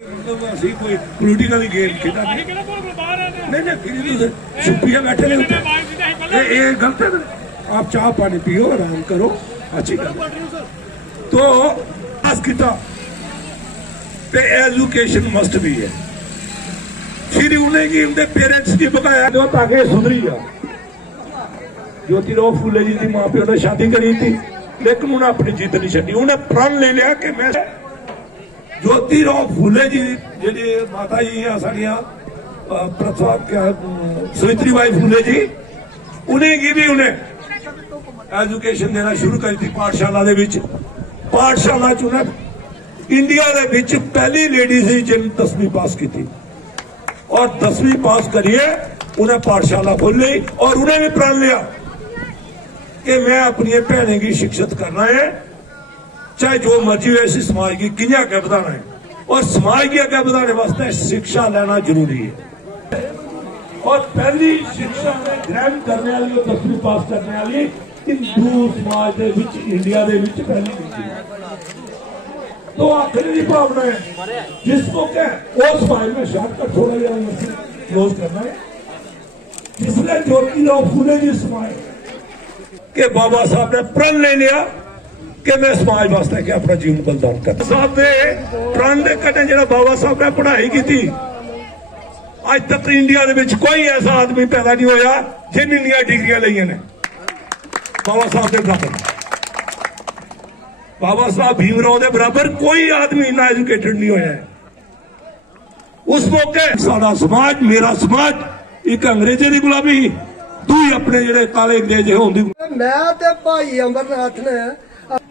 ਅਸੀਂ ਕੋਈ political game ਖੇਡਾ नहीं छुपिया बैठे नहीं होते ये गलत है। आप चाह पानी पियो आराम करो अच्छी गल तो पास किया एजुकेशन मस्ट भी है फिर उन्हें की उनके पेरेंट्स की बकाया जो ताकि सुधरी जा। ज्योतिराव फूले जी की मां प्यो ने शादी करी थी लेकिन उन्हें अपनी जिद नहीं छड़ी उन्हें प्रण ले लिया कि मैं ज्योतिराव फूले जी जी माता जी हैं साड़ियां सावित्रीबाई फूले जी उन्हें की भी उन्हें एजुकेशन देना शुरू करी थी पाठशाला पाठशाला च उन्हें इंडिया के पहली लेडी सी जिन 10वीं पास की थी और 10वीं पास करिए उन्हें पाठशाला खोली और उन्हें भी प्रण लिया कि मैं अपनी भैनें की शिक्षित करना है चाहे जो मर्जी हो इस समाज की कियां अगे बढ़ाना है और समाज की अगे बढ़ाने वास्ते शिक्षा लेना जरूरी है। और पहली शिक्षा में ग्रहण करने वाली 10वीं पास करने वाली हिंदू समाज इंडिया पहली तो आखिरी भावना है जिसको क्या उस समाज में शॉर्टकट थोड़ा जरा क्लोज करना है जिसने ज्योतिराव फूले जी समाज के बाबा साहब ने प्रण ले लिया कि मैं समाज वास्ते के अपना जीवन बलिदान कर साहब ने प्रण दे कटे जो बाबा साहब ने पढ़ाई की थी अज तक इंडिया के कोई ऐसा आदमी पैदा नहीं होया जिन इन्नियां डिग्रियां लईयां ने बाबा साहब के बराबर। बाबा साहब भीमराव के बराबर कोई आदमी इतना एजुकेटेड नहीं होया उस मौके साडा समाज मेरा समाज एक अंग्रेजे की गुलामी तू ही अपने जेडे काले अंग्रेज होंदी मैं ते भाई अमरनाथ ने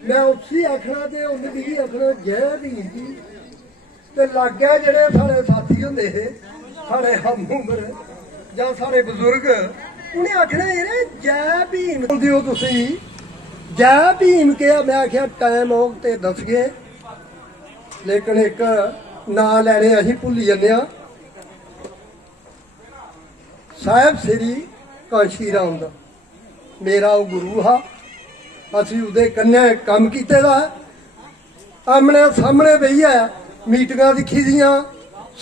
मैं उसी आखना ते उन्हें आखना जय भीम जी ते लागे जेडे साडे साथी हुंदे हे साडे हम उम्र जां साडे बजुर्ग उन्हें आखना ये जय भीम बोलदे हो तुसी जय भीम के मैं आख्या टाइम हो ते दस गए लेकिन एक ना लैने असीं भुल्ली जन्ने आ साहिब श्री कांशी राम दा मेरा वो गुरु हा असीं उहदे कन्नै काम कीते दा आमने सामने बेहिया मीटिंगां दिक्खी दियां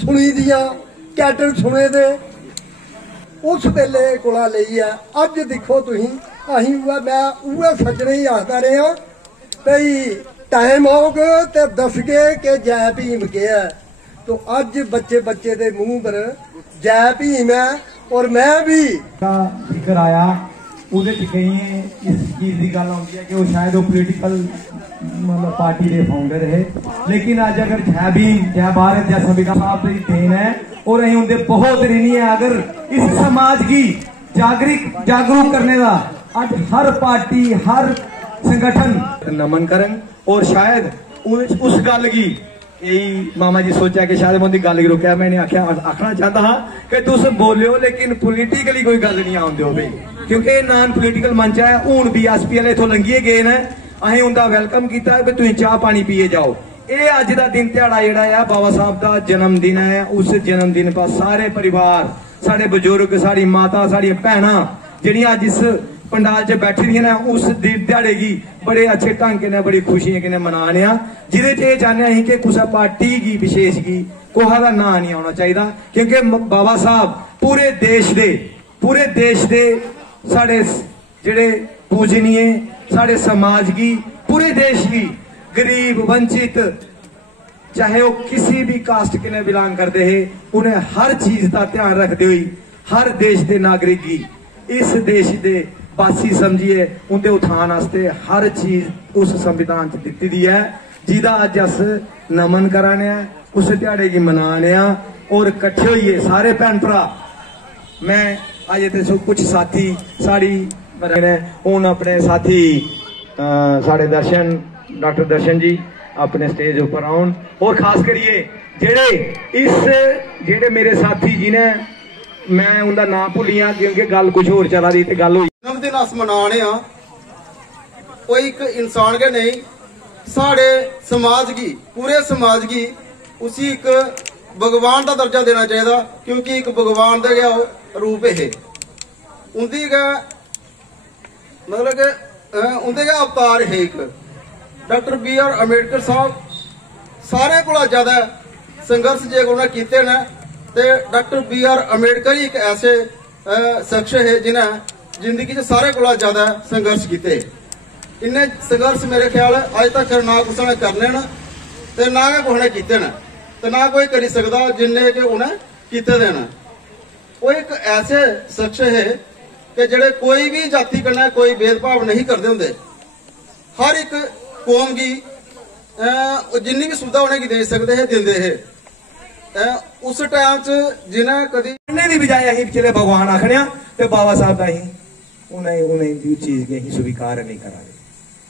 सुनी दियां कैडर सुने दे उस वेले कोला लेइयै अज दिक्खो तुसीं असीं मैं उहे सज्जने ही आखदा रहा भई टाइम होग ते दसगे कि जय भीम के है तो अज बच्चे बच्चे दे मूंह पर जय भीम है और मैं भी जिक्र आया उहदे च कई इस चीज़ की गल आउंदी है कि वो शायद वो पोलीटिकल मतलब पार्टी के फाउंडर है लेकिन अज अगर जय भीम जय भारत जय संविधान साहब की देन है और अं उनके बहुत ऋणी है। अगर इस समाज की जागरूक करने का आज हर पार्टी हर संगठन नमन करन और शायद उस गल की यही मामा जी सोचा कि शायद मैं उनकी गल की रोकया मैंने आखना चाहता हाँ कि तुम बोलो लेकिन पोलीटिकली कोई गल नहीं आउंदे हो भाई क्योंकि नॉन पोलीटिकल मंच है हूँ BSP वाले इथों लंघिए गए ने अं उनका वेलकम किया कि तुम चाह पानी पिए जाओ। ये अज का दिन दिहाड़ा जिहड़ा है बाबा साहब का जन्मदिन है उस जन्मदिन पर सारे परिवार साढ़े बजुर्ग साड़ी माता साड़ी भैन जिहड़ियां अज इस पंडाल च बैठी दी ने उस दिहाड़े की बड़े अच्छे ढंग ने बड़ी खुशियों के मनाने जिहदे च चाहते हैं कि कुछ पार्टी की विशेष की कोहा का ना नहीं आना चाहिए क्योंकि बाबा साहब पूरे देश दे साढ़े जिहड़े पूजनीय साढ़े समाज की पूरे देश की गरीब वंचित चाहे वो किसी भी कास्ट के लिए बिलोंग करते हैं उन्हें हर चीज का ध्यान रखते हुए हर देश के नागरिक की इस देश के वासी समझिए उनके उत्थान वास्ते हर चीज उस संविधान च दित्ती दी है जिहदा अज अस नमन कराने उस दिहाड़े की मनाने और कट्ठे होइए सारे भैन भरा। मैं अज इत्थे कुछ साथी साड़ी हूँ अपने साथी साढ़े डॉक्टर दर्शन जी अपने स्टेज ऊपर आउन और खास करिए जेड़े मेरे साथी जी ने मैं उनका नाम भुली हाँ क्योंकि गल कुछ होर चला दी ते गल होई जन्मदिन अस मनाने कोई एक इंसान के नहीं साढ़े समाज की पूरे समाज की उसी एक भगवान का दर्जा देना चाहिए क्योंकि एक भगवान का गया रूप है उनकी मतलब कि उनके अवतार है एक डॉक्टर BR अम्बेडकर साहब सारे को ज्यादा संघर्ष जे उन्हें किए ने ते डॉक्टर BR अम्बेडकर ही एक ऐसे शख्स है जिन्हें जिंदगी च सारे को ज्यादा संघर्ष किए। इन्हें संघर्ष मेरे ख्याल अज तक ना किसी ने करने न ते ना किसी ने किए न ते ना कोई करी सकता जिन्ने कि उन्हें किए दे न। वो एक ऐसे शख्स है कि जेड़े कोई भी जाति कन्नै कोई भेदभाव नहीं करते होंगे। हर एक कौम की जिन्नी भी सुविधा उन्हें दे सकते हैं देंदे है। उस टाइम च जिन्हें कभी की बजाय अं पिछले भगवान आखने तो बाबा साहब का उन्हें चीज की स्वीकार नहीं करा।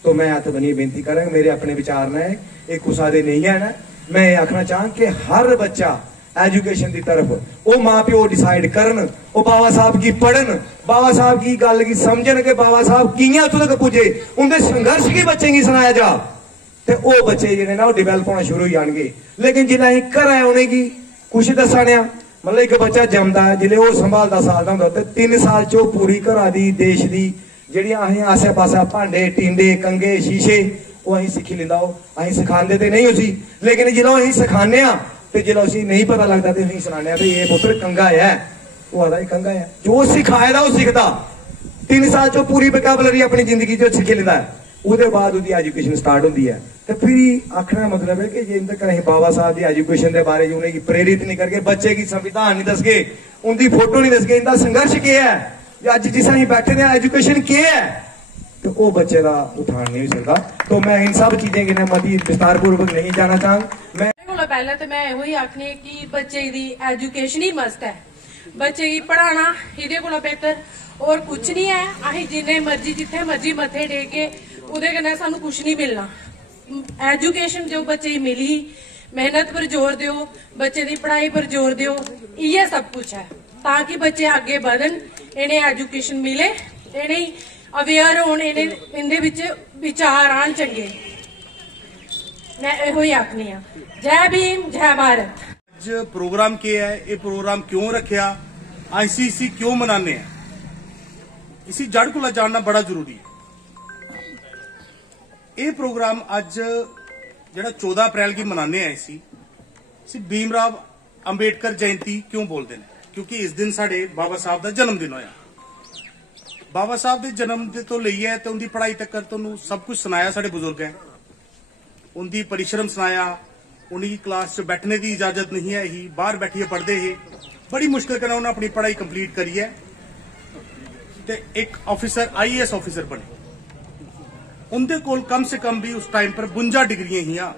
तो मैं हथ बनी बेनती करा, मेरे अपने विचार ने एक कुसा दे नहीं है ना। मैं आखना चाह कि हर बच्चा एजुकेशन की तरफ वो माँ प्यो डिसाइड करन, वो बाबा साहब की पढ़न, बाबा साहब की गल की समझन के बाबा साहब कियां उत्थों तक पुजे, उनके संघर्ष की बच्चे की सुनाया जा ते वो बच्चे जिहड़े ना वो डिवेलप होना शुरू हो जाएंगे। लेकिन जिन्हें अं घर उन्हें की कुछ दसाने मतलब एक बच्चा जमदा है जिले वो संभालता साल का होंदा ते 3 साल चो पूरी घरा दी देश दी जिहड़ियां असीं आसे पासे भांडे टींडे कंगे शीशे वो असीं सीखी लैंदा। असीं सिखांदे ते नहीं उसी, लेकिन जिल्लों असीं सिखाने ते जिल्लों असीं नहीं पता लगता ते असीं सुनाने भी ये पुत्र कंगा है, वो आखदा ये कंगा है। जो सिखाए दा वो सिखदा 3 साल चो पूरी वोकैबुलरी अपनी जिंदगी चो सीखी लैंदा है। उसदे बाद उसदी एजुकेशन स्टार्ट होंदी है। तो फिर आखने मतलब है कि जे इंदे असीं बाबा साहब की एजुकेशन के बारे में उन्हें प्रेरित नहीं करके बच्चे की संविधान नहीं दसगे, उनकी फोटो नहीं दसगे, इनका संघर्ष क्या है, अज जिस असीं बैठे हैं एजुकेशन क्या है, तो वो बच्चे का उठान नहीं हो सकता। तो मैं इन सब चीजें की मती विस्तार पूर्वक नहीं जाना चाहूँ। मैं पहले तो मैं यही आखनी कि बच्चे की एजुकेशन ही मस्त है, बच्चे की पढ़ाना इहदे कोला बेहतर और कुछ नहीं है। असीं जिन्ने मर्जी जिथे मर्जी मत्थे टेक के उहदे कन्नै सानू कुछ नहीं मिलना। एजुकेशन जो बच्चे की मिली, मेहनत पर जोर दियो, बच्चे की पढ़ाई पर जोर दियो, ये सब कुछ है ताकि बच्चे आगे बढ़न, इन्हें एजुकेशन मिले, इन्हें अवेयर होन, इन्हें इंदे विच विचार आन चंगे। मैं यही आखनी हाँ। जय भीम जय भारत। आज प्रोग्राम क्या है, ये प्रोग्राम क्यों रखा, ICC क्यों मनाने हैं, इसी जड़ को जानना बड़ा जरूरी है। ये प्रोग्राम अज जो 14 अप्रैल की मनाने हैं इसी भीमराव अंबेडकर जयंती क्यों बोलते हैं, क्योंकि इस दिन साडे बाबा साहब का जन्मदिन होया। बाबा साहब के जन्म तो लईए तो उनकी पढ़ाई तक तुहानूं सब कुछ सुनाया साडे बुजुर्ग है, उनकी परिश्रम सुनाया। उनकी क्लास च बैठने की इजाजत नहीं है ही, बाहर बैठिए पढ़ते है, बड़ी मुश्किल कन्नै उन्हें अपनी पढ़ाई कंप्लीट करी है ते एक ऑफिसर IAS ऑफिसर बने। उनके कोल कम से कम भी उस टाइम पर 52 डिग्रियां हियां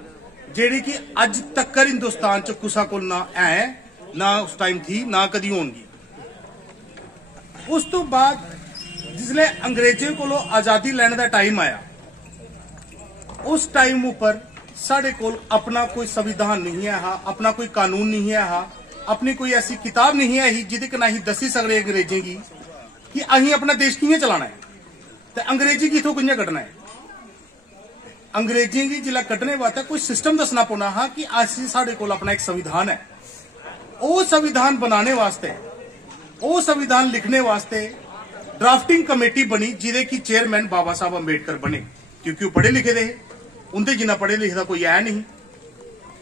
जेड़ी कि अज तक हिंदुस्तान च कुसा कोल ना है, ना उस टाइम थी, ना कदी होंगी। उस तो बाद जिसले अंग्रेजों को आजादी लैने का टाइम आया, उस टाइम उपर साडे कोल अपना कोई संविधान नहीं है, अपना कोई कानून नहीं है, अपनी कोई ऐसी किताब नहीं है जिहदे कन्नै असीं दसी सकदे अंग्रेजें की कि असीं अपना देश किवें चलाना है ते अंग्रेजी की इथों किवें कड्ढना है। अंग्रेजी की जिला कड्ढने वास्ते कोई सिस्टम दसना पौना हा कि असीं साडे कोल अपना एक संविधान है। वो संविधान बनाने वास्ते, वो संविधान लिखने वास्ते ड्राफ्टिंग कमेटी बनी जिहदे की चेयरमैन बाबा साहब अंबेडकर बने, क्योंकि वो पढ़े लिखे दे, उनके जिन्ना पढ़े लिखे का कोई है नहीं,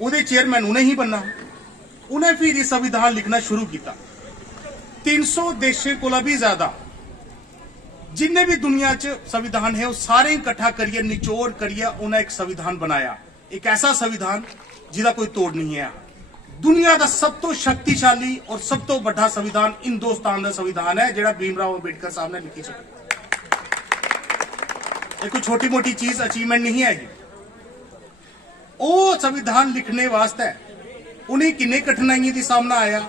उहदे चेयरमैन उन्हें ही बनना। उन्हें फिर ये संविधान लिखना शुरू किया। 300 देशों को भी ज्यादा जिन्ने भी दुनिया च संविधान है वो सारे इकट्ठा करिए निचोड़ करिए उन्हें एक संविधान बनाया, एक ऐसा संविधान जिसका कोई तोड़ नहीं है। दुनिया का सब तो शक्तिशाली और सब तो बड़ा संविधान हिंदुस्तान का संविधान है जिहड़ा भीमराव अंबेडकर साहब ने लिखी सके। ये कोई छोटी मोटी चीज अचीवमेंट नहीं है। वो संविधान लिखने वास्ते उन्हें किन्ने कठिनाइयों की सामना आया,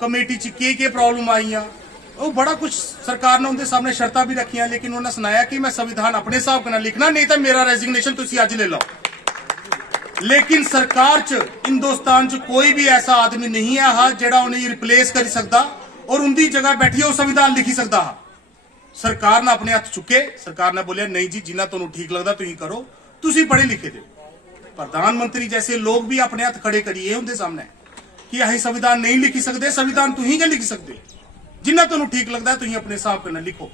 कमेटी च के प्रॉब्लम आईया, वो बड़ा कुछ सरकार ने उनके सामने शर्तां भी रखियां, लेकिन उन्होंने सुनाया कि मैं संविधान अपने हिसाब के लिखना, नहीं तो मेरा रेजिग्नेशन तुसी अज ले लो। लेकिन सरकार च हिंदुस्तान च कोई भी ऐसा आदमी नहीं है जिहड़ा उन्हें रिप्लेस कर सकता और उनकी जगह बैठिए वो संविधान लिखी सकता है। सरकार ने अपने हाथ चुके, सरकार ने बोलिया नहीं जी जिन्ना तुहानूं ठीक लगता तुसीं करो, तुसीं पढ़े लिखे दे। प्रधानमंत्री जैसे लोग भी अपने हाथ खड़े करिए उनके सामने कि असीं संविधान नहीं लिखी सकते, संविधान तुसीं क्या लिख सकते, जिन्ना तुहानूं ठीक लगता है तुसीं अपने हिसाब कन्नै लिखो।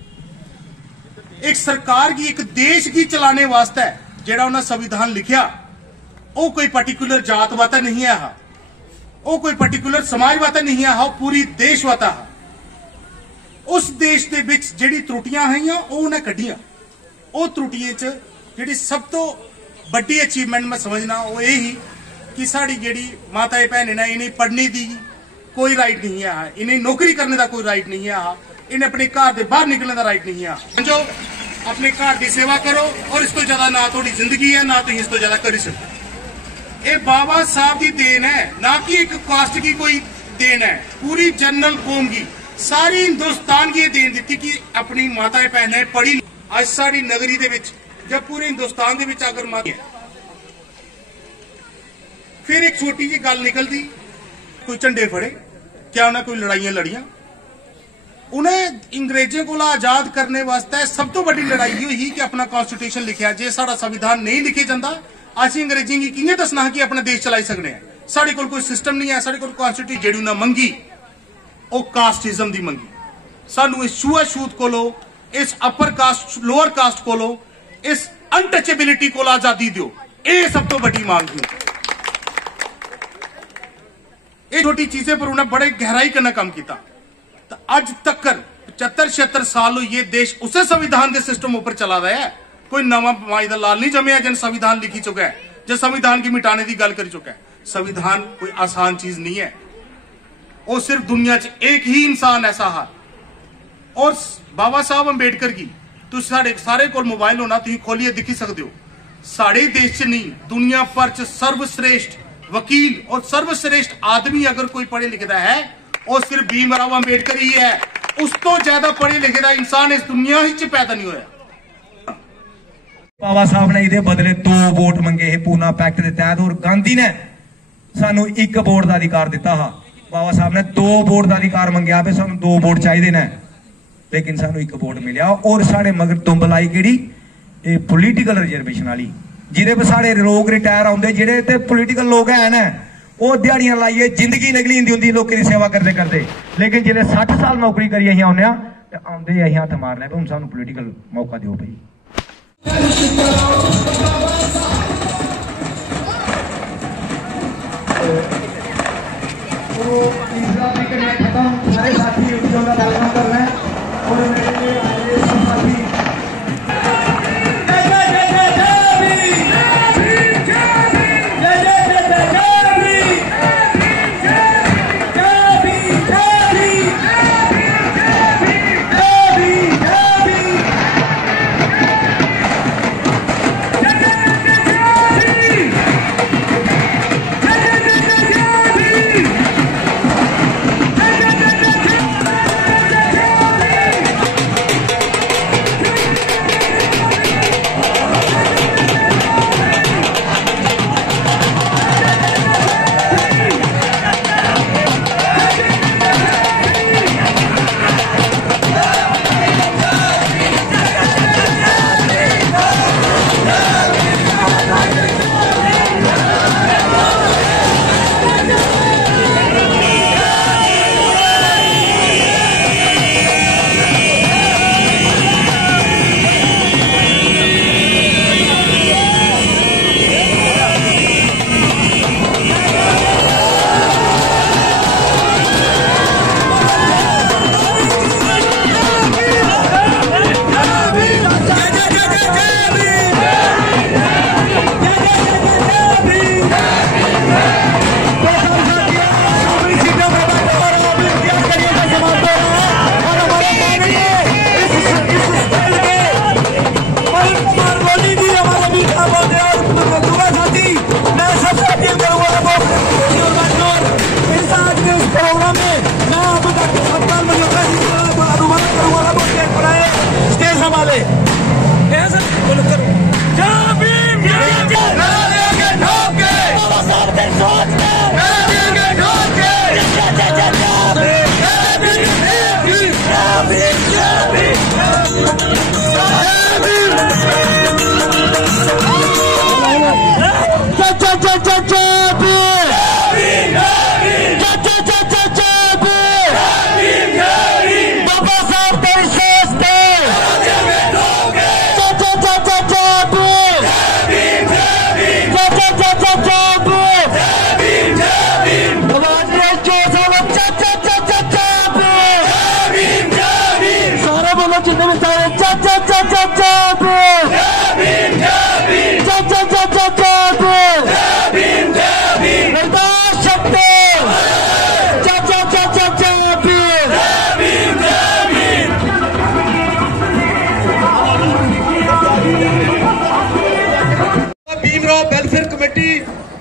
एक सरकार की, एक देश की चलाने वास्ते जिहड़ा उन्हें संविधान लिखिया वो कोई पर्टिकुलर जात वाता नहीं है, वो कोई पर्टिकुलर समाज वाता नहीं है, पूरी देश वाता है। उस देश के विच जिहड़ी त्रुटियां हैं वो उन्हें कढ़ियां। वो त्रुटियां च जिहड़ी सब तो बड़ी अचीवमेंट मैं समझना वो यही कि साड़ी जिहड़ी माताएं भैनें ने इन्हें पढ़ने की कोई राइट नहीं है, इन्हें नौकरी करने का कोई राइट नहीं है, इन्हें अपने घर के बाहर निकलने का राइट नहीं है। जो अपने घर की सेवा करो और इस तो ज्यादा ना थोड़ी जिंदगी है ना तुम इस तो ज्यादा कर सकते। ये बाबा साहब की देन है, ना कि एक कास्ट की कोई देन है, पूरी जनरल कौम की, सारी हिंदुस्तान की देन दी कि अपनी माताएं भैनें पढ़ी। आज साड़ी नगरी दे विच जब पूरे हिंदुस्तान दे विच अगर मां फिर एक छोटी जी गल निकलती, कोई झंडे फड़े, क्या उन्हें कोई लड़ाइयां लड़ियां? उन्हें अंग्रेजों को आजाद करने वास्ते सब तो बड़ी लड़ाई हुई कि अपना कॉन्स्टिट्यूशन लिखा। जे साडा संविधान नहीं लिखे जाता असं अंग्रेजों की किवें दसना कि अपना देश चलाई सकते हैं? साडे कोल कोई सिस्टम नहीं है, साडे कोल कॉन्स्टिट्यूशन जिहड़ी उन्हें मंगी वो कास्टिज्म दी मंगी। सानू इस छूआछूत कोलो, इस अपर कास्ट लोअर कास्ट कोलो, इस अनटचेबिलिटी को आजादी दो, ये सब तो बड़ी मांग थी। ये छोटी चीजें पर उन्हें बड़े गहराई करना काम किया। तो अज तक 75-76 साल ये देश उसे संविधान के सिस्टम ऊपर चला रहा है। कोई नवा माई दा लाल नहीं जमया जिन संविधान लिखी चुका है, जो संविधान की मिटाने की गल कर चुका है। संविधान कोई आसान चीज नहीं है, वो सिर्फ दुनिया च एक ही इंसान ऐसा है। और बाबा साहब अंबेडकर की तुम सारे को मोबाइल होना, तुम खोलिए दिखी सकते हो। साढ़े देश च नहीं दुनिया भर च सर्वश्रेष्ठ वकील और सर्वश्रेष्ठ आदमी अगर कोई पढ़े लिखता है वो सिर्फ भीमराव अंबेडकर ही है। उस तो ज्यादा पढ़े लिखे का इंसान इस दुनिया ही च पैदा नहीं होया। बाबा साहब ने इहदे बदले 2 वोट मंगे है पूना पैक्ट के तहत, और गांधी ने सानू 1 वोट का अधिकार दिता हा। बाबा साहब ने 2 वोट का अधिकार मंगया भी सानू 2 वोट चाहिए ने, लेकिन सानू 1 वोट मिलया। और साढ़े मगर दुंब लाई केड़ी पोलीटिकल रिजर्वेशन वाली, जिहदे पर साढ़े लोग रिटायर आउंदे, जिहड़े ते पोलीटिकल लोग है ना वो दिहाड़ियां लाइए जिंदगी निकली जंदी हुंदी लोगों की सेवा करते करते, लेकिन जिहड़े 60 साल नौकरी करिए असीं आउने ते आउंदे असीं हत्थ मारने हुण सानू पोलीटिकल मौका दिओ भाई। खत्म, सारे साथी का वेलकम करना है और मेरे आए सब साथी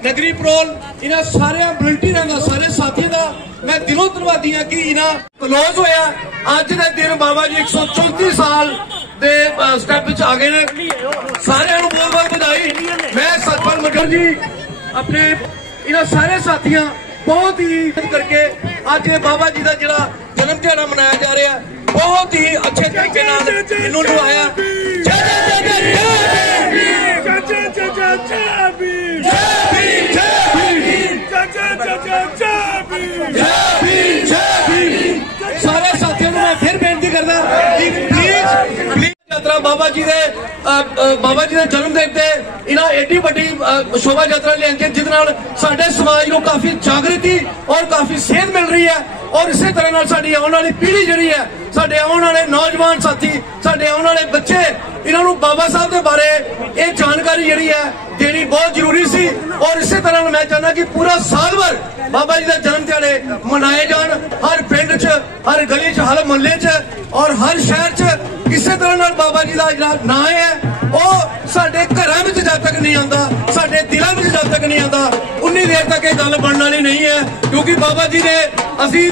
नगरी परोल इन्हां सारे वलंटियरां दा, सारे साथियों का मैं दिलों धन्नवादी हाँ कि इन्हां क्लोज होया। अज दे दिन बाबा जी 134 साल दे स्टेप विच आ गए ने। सारिआं नूं बहुत बहुत बधाई। मैं सतपाल मगर जी अपने इन्हां सारे साथियां बहुत ही करके अज बाबा जी का जिहड़ा जन्म दिहाड़ा मनाया जा रहा है, बहुत ही अच्छे तरीके नाल इन्हूं निभाया। सारे साथियों मैं फिर बेनती करदा कि प्लीज यात्रा बाबा जी के जन्म दिन ते इन्हां एडी वड्डी शोभा यात्रा लेंगे जिस नाल साडे समाज को काफी जागृति और काफी सेध मिल रही है। और इसी तरह नाल साडी आने वाली पीढ़ी जिहड़ी है, साडे आने वाले नौजवान साथी, साडे आने वाले बच्चे, इन्हां नूं बाबा साहब के बारे ये जानकारी जिहड़ी है देनी बहुत जरूरी सी। और इसी तरह मैं चाहना कि पूरा साल भर बाबा जी का जन्म दिहाड़े मनाए जान, हर पिंड च, हर गली च, हर मोहल्ले च और हर शहर च। इसी तरह नाल बाबा जी का जिहड़ा नाम है वो साडे घरां विच जद तक नहीं आंदा, साडे दिलां विच जद तक नहीं आंदा, उन्नी देर तक ये गल बनने वाली नहीं है। क्योंकि बाबा जी ने असी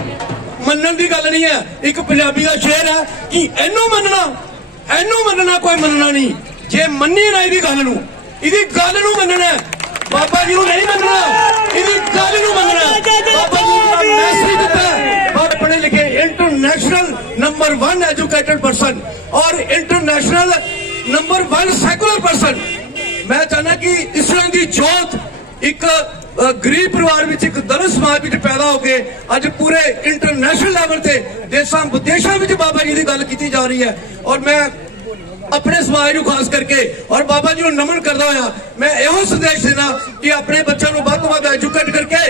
मनण की गल नहीं है। एक पंजाबी का शेर है कि एनू मनना कोई मनना नहीं, जे मन्नी ना इहदी गल नूं, इहदी गल नूं मनना। बाबा जी नूं नहीं मनना, इहदी गल नूं मनना। बाबा जी ने मैसेज दिता है, पढ़े लिखे इंटरनेशनल नंबर 1 एजुकेटेड पर्सन और इंटरनेशनल नंबर 1 सैकुलर पर्सन। मैं चाहना कि इस तरह की जोत एक गरीब परिवार में, एक दलित समाज में पैदा होके अज पूरे इंटरनेशनल लेवल से देशों विदेशों में बाबा जी की गल की जा रही है। और मैं अपने समाज को खास करके और बाबा जी को नमन करता हुआ मैं यो संदेश देना कि अपने बच्चों को वध तो वध एजुकेट करके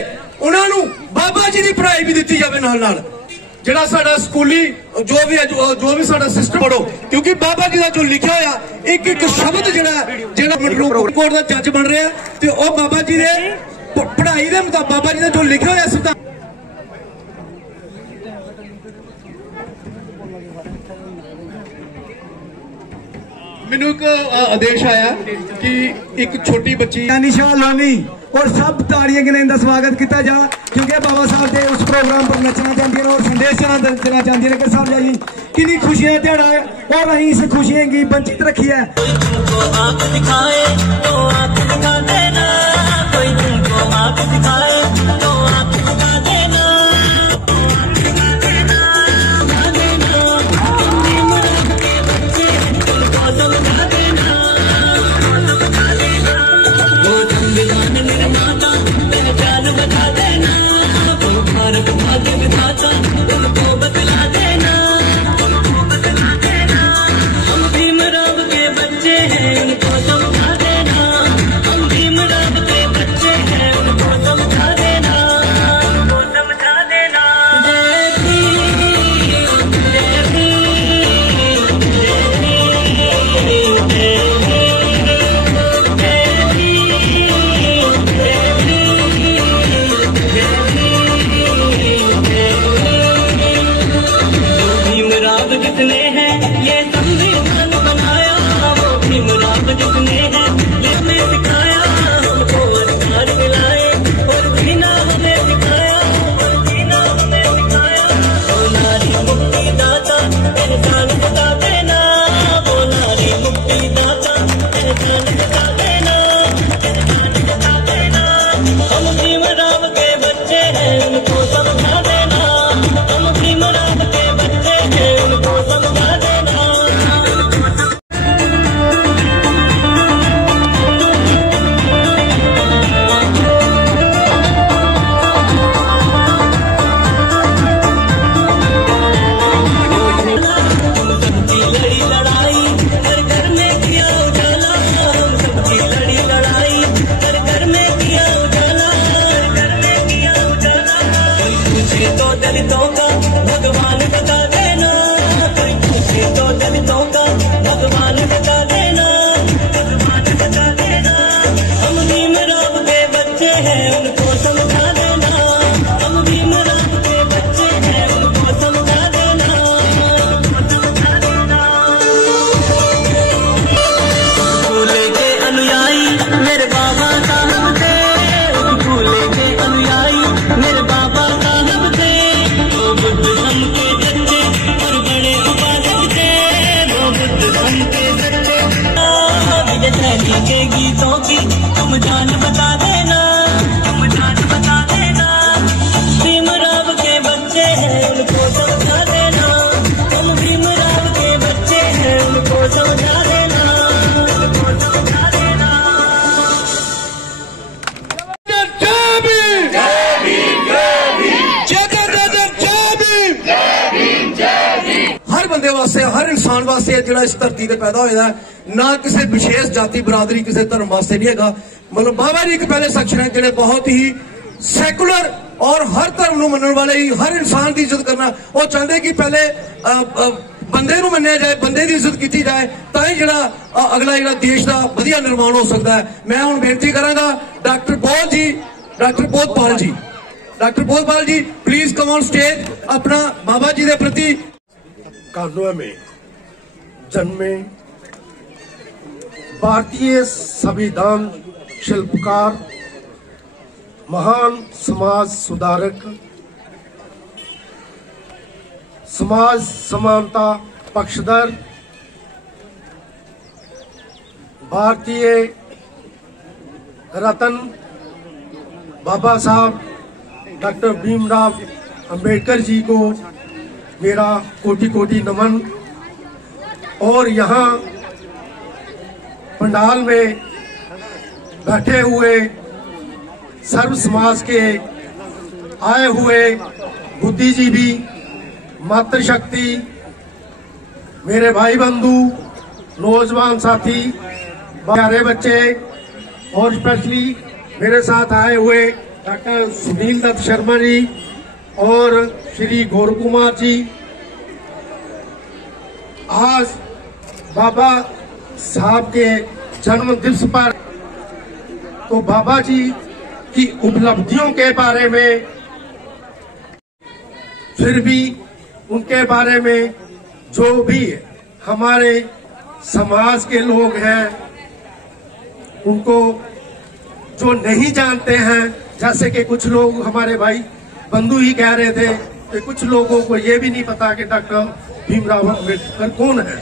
उन्होंने बाबा जी की पढ़ाई भी दी जाए नाल जिहड़ा साडा स्कूली जो भी साडा सिस्टम पढ़ो। क्योंकि बाबा जी का जो लिखा होया एक एक शब्द जिहड़ा कोर्ट का जज बन रहा है तो वह बाबा जी ने पढ़ाई के मुताबिक बाबा जी ने जो लिखा होया संविधान मैनू एक आदेश आया कि एक छोटी बच्ची निशा लोनी और सब ताड़ियां गिने इनका स्वागत किया जा, क्योंकि बाबा साहब के उस प्रोग्राम पर नचना चाहती है और संदेश देना चाहती है कि साहब जी कितनी खुशियां दिहाड़ा है और अं इस खुशियां की वंचित रखी है। बंदे वास्ते, हर इंसान वास्ते जो इस धरती से पैदा होया ना किसी विशेष जाति बरादरी किसी धर्म वास्ते नहीं है। मतलब बाबा जी एक पहले सेक्शन है जो बहुत ही सैकुलर और हर धर्म मनने वाले ही, हर इंसान की इज्जत करना वो चाहते कि पहले बंदे नूं मन्निया जाए, बंदे की इज्जत की जाए, तां ही अगला जो देश का वधिया निर्माण हो सकता है। मैं हुण बेनती करांगा doctor Bodhpal ji please come on stage, अपना बाबा जी के प्रति। 91 में जन्मे भारतीय संविधान शिल्पकार, महान समाज सुधारक, समाज समानता पक्षधर, भारतीय रत्न बाबा साहब डॉक्टर भीमराव अंबेडकर जी को मेरा कोटि कोटि नमन। और यहाँ पंडाल में बैठे हुए सर्व समाज के आए हुए बुद्धिजीवी, मातृशक्ति, मेरे भाई बंधु, नौजवान साथी, प्यारे बच्चे और स्पेशली मेरे साथ आए हुए डॉक्टर सुनील दत्त शर्मा जी और श्री गौर कुमार जी। आज बाबा साहब के जन्म दिवस पर तो बाबा जी की उपलब्धियों के बारे में, फिर भी उनके बारे में जो भी हमारे समाज के लोग हैं उनको जो नहीं जानते हैं, जैसे कि कुछ लोग हमारे भाई बंधु ही कह रहे थे कि कुछ लोगों को ये भी नहीं पता कि डॉक्टर भीमराव अंबेडकर कौन है।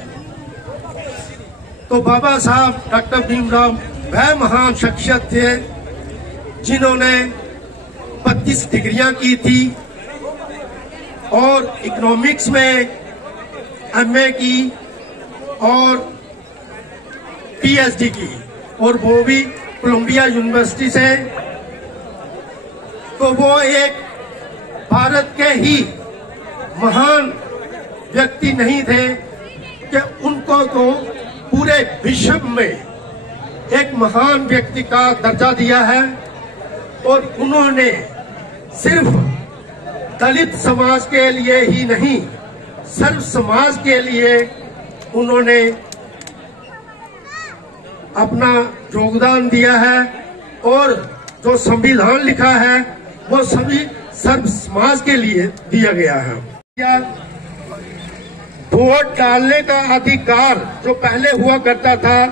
तो बाबा साहब डॉक्टर भीमराव वह महान शख्सियत थे जिन्होंने 25 डिग्रियां की थी और इकोनॉमिक्स में एमए की और पीएचडी की, और वो भी कोलंबिया यूनिवर्सिटी से। तो वो एक भारत के ही महान व्यक्ति नहीं थे कि उनको तो पूरे विश्व में एक महान व्यक्ति का दर्जा दिया है। और उन्होंने सिर्फ दलित समाज के लिए ही नहीं, सर्व समाज के लिए उन्होंने अपना योगदान दिया है। और जो संविधान लिखा है वो सभी सर्व समाज के लिए दिया गया है। वोट डालने का अधिकार जो पहले हुआ करता था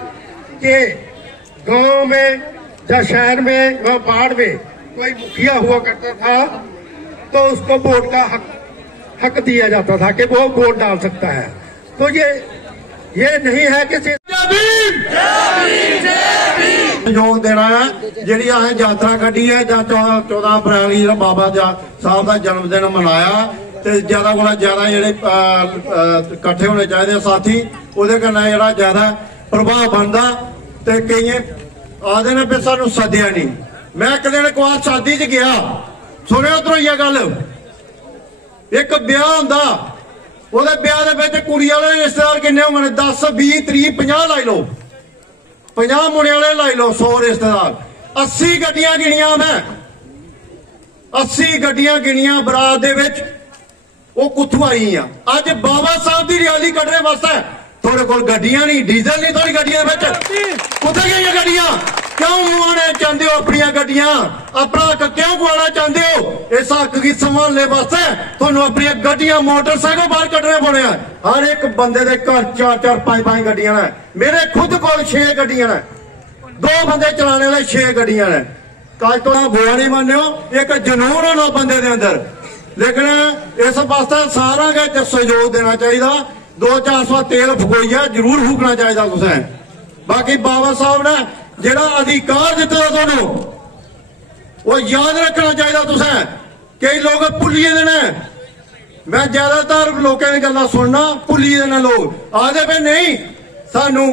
कि गांव में या शहर में या बाढ़ में कोई मुखिया हुआ करता था तो उसको वोट का हक दिया जाता था कि वो वोट डाल सकता है। तो ये नहीं है कि योग देना है। जी यात्रा कड्डी है 14 अप्रैल जो बाबा साहब का जन्मदिन मनाया, तो ज्यादा को ज्यादा जेडे इकट्ठे होने चाहिए साथी, उहदे कन्नै जेहड़ा ज्यादा प्रभाव बनता। तो कई आखते ने भी सानू सद्दिया नहीं। मैं एक दिन कुआर शादी च गया, सुनियो धरोइया गल, एक ब्याह हुंदा, उहदे ब्याह दे विच कुड़ी वाले रिश्तेदार किन्ने होने 10 20 30 50 लाई लो, 50 मुंडे वाले लाई लो, 100 रिश्तेदार, 80 गड्डियां गिनियां। मैं 80 गड्डियां गिनियां बरात दे विच। वो कुत्थों आई हैं? अज बाबा साहब की रैली कड्ढने वास्ते थोड़े कोल गड्डियां नहीं, डीजल नहीं थोड़ी गड्डियां विच। कुत्थे गईयां गड्डियां? क्यों मुआने चाहते हो अपनी गड्डियां? अपना हक क्यों गुआना चाहते हो? इस हक की संभालने वास्ते तुहानू अपनी गड्डियां मोटरसाइकिल बाहर कड्ढने पौने। हर एक बंदे दे घर 4 5 गड्डियां ने। मेरे खुद कोल 6 गड्डियां ने, 2 बंदे चलाने वाले 6 गड्डियां ने। कल तो बुरा नहीं मन्नियो, एक जनून होना बंदे दे अंदर। लेकिन इस वास्ते सारा के सहयोग देना चाहिए। 2-400 तेल फकोइया जरूर फूकना चाहिए तुसें। बाकी बाबा साहब ने जेड़ा अधिकार दिता तुहानू वो याद रखना चाहिए तुसें। कई लोग भुल्ली दे ने, मैं ज्यादातर लोगों की गल्लां सुनना, भुल्ली दे ने लोग आखदे पे नहीं सानू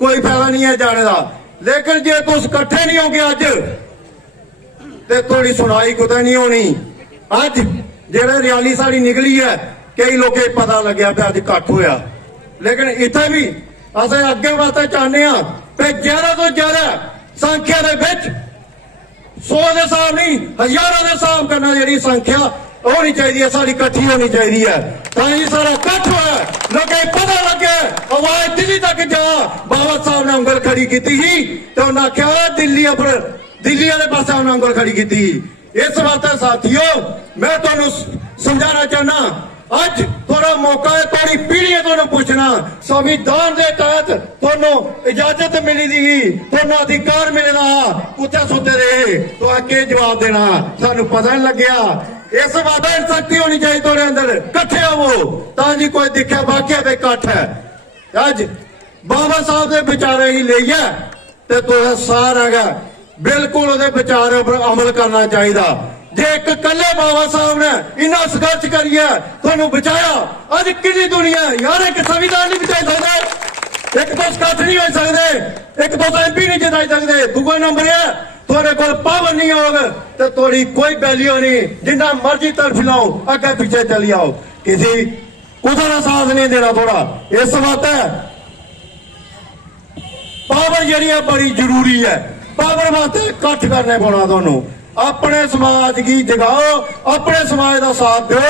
कोई फायदा नहीं है जाने का। लेकिन जे तुस कट्ठे नहीं होगे अज ते थोड़ी सुनाई कुतै नहीं होनी। अज जेड़ी रैली साड़ी निकली है कई लोग पता लग्या कि अज इकट्ठ होया, लेकिन इत्थे भी असें अगे वास्ते चाहते हैं कि ज्यादा तो ज्यादा संख्या दे विच 100 के हिसाब नहीं, हजारों के हिसाब करना जी संख्या होनी चाहिए, सारी इकट्ठी होनी चाहिए है। ताकि सारा इकट्ठ होया, लोगों पता लगे, आवाज दिल्ली तक जा। बाबा साहब ने उंगल खड़ी की थी तो उन्हें आख्या दिल्ली वाले पास उन्हें उंगल खड़ी की थी। इस वास्ते साथियों मैं तुहानू समझाना चाहना, अज थोड़ा मौका है, थोड़ी पीढ़ी तुहानू पूछना, संविधान के तहत तुहानू इजाजत मिली थी, तुहानू अधिकार मिलेगा, कुत्ते सुते रहे तो आके जवाब देना, सानू पता नहीं लग्या। इस बात शक्ति होनी चाहिए थोड़े अंदर, कट्ठे हो ताकि कोई दिखे वाकया पे कट्ठ है। अज बाबा साहब के विचारे ही लेइए ते तुहां सारा बिल्कुल उहदे विचारों पर अमल करना चाहिए। जे एक कल्ले बाबा साहब ने इन्ना संघर्ष करिए तुहानू बचाया, अज कितनी दुनिया यार, एक संविधान नहीं बचा सकते, एक तो इकट्ठ नहीं हो सकते, एक तो MP नहीं जिता सकते, दूसरा नंबर है थोड़े को पावर नहीं होगा तो थोड़ी कोई वैल्यू नहीं, जिन्ना मर्जी तरफ लाओ अगे पीछे चली आओ, किसी कुछ का साथ नहीं देना। थोड़ा इस बात है पावर जी बड़ी जरूरी है, पावर वास्ते इकट्ठ करने पौना, दोनों अपने समाज की जगाओ, अपने समाज का साथ दो।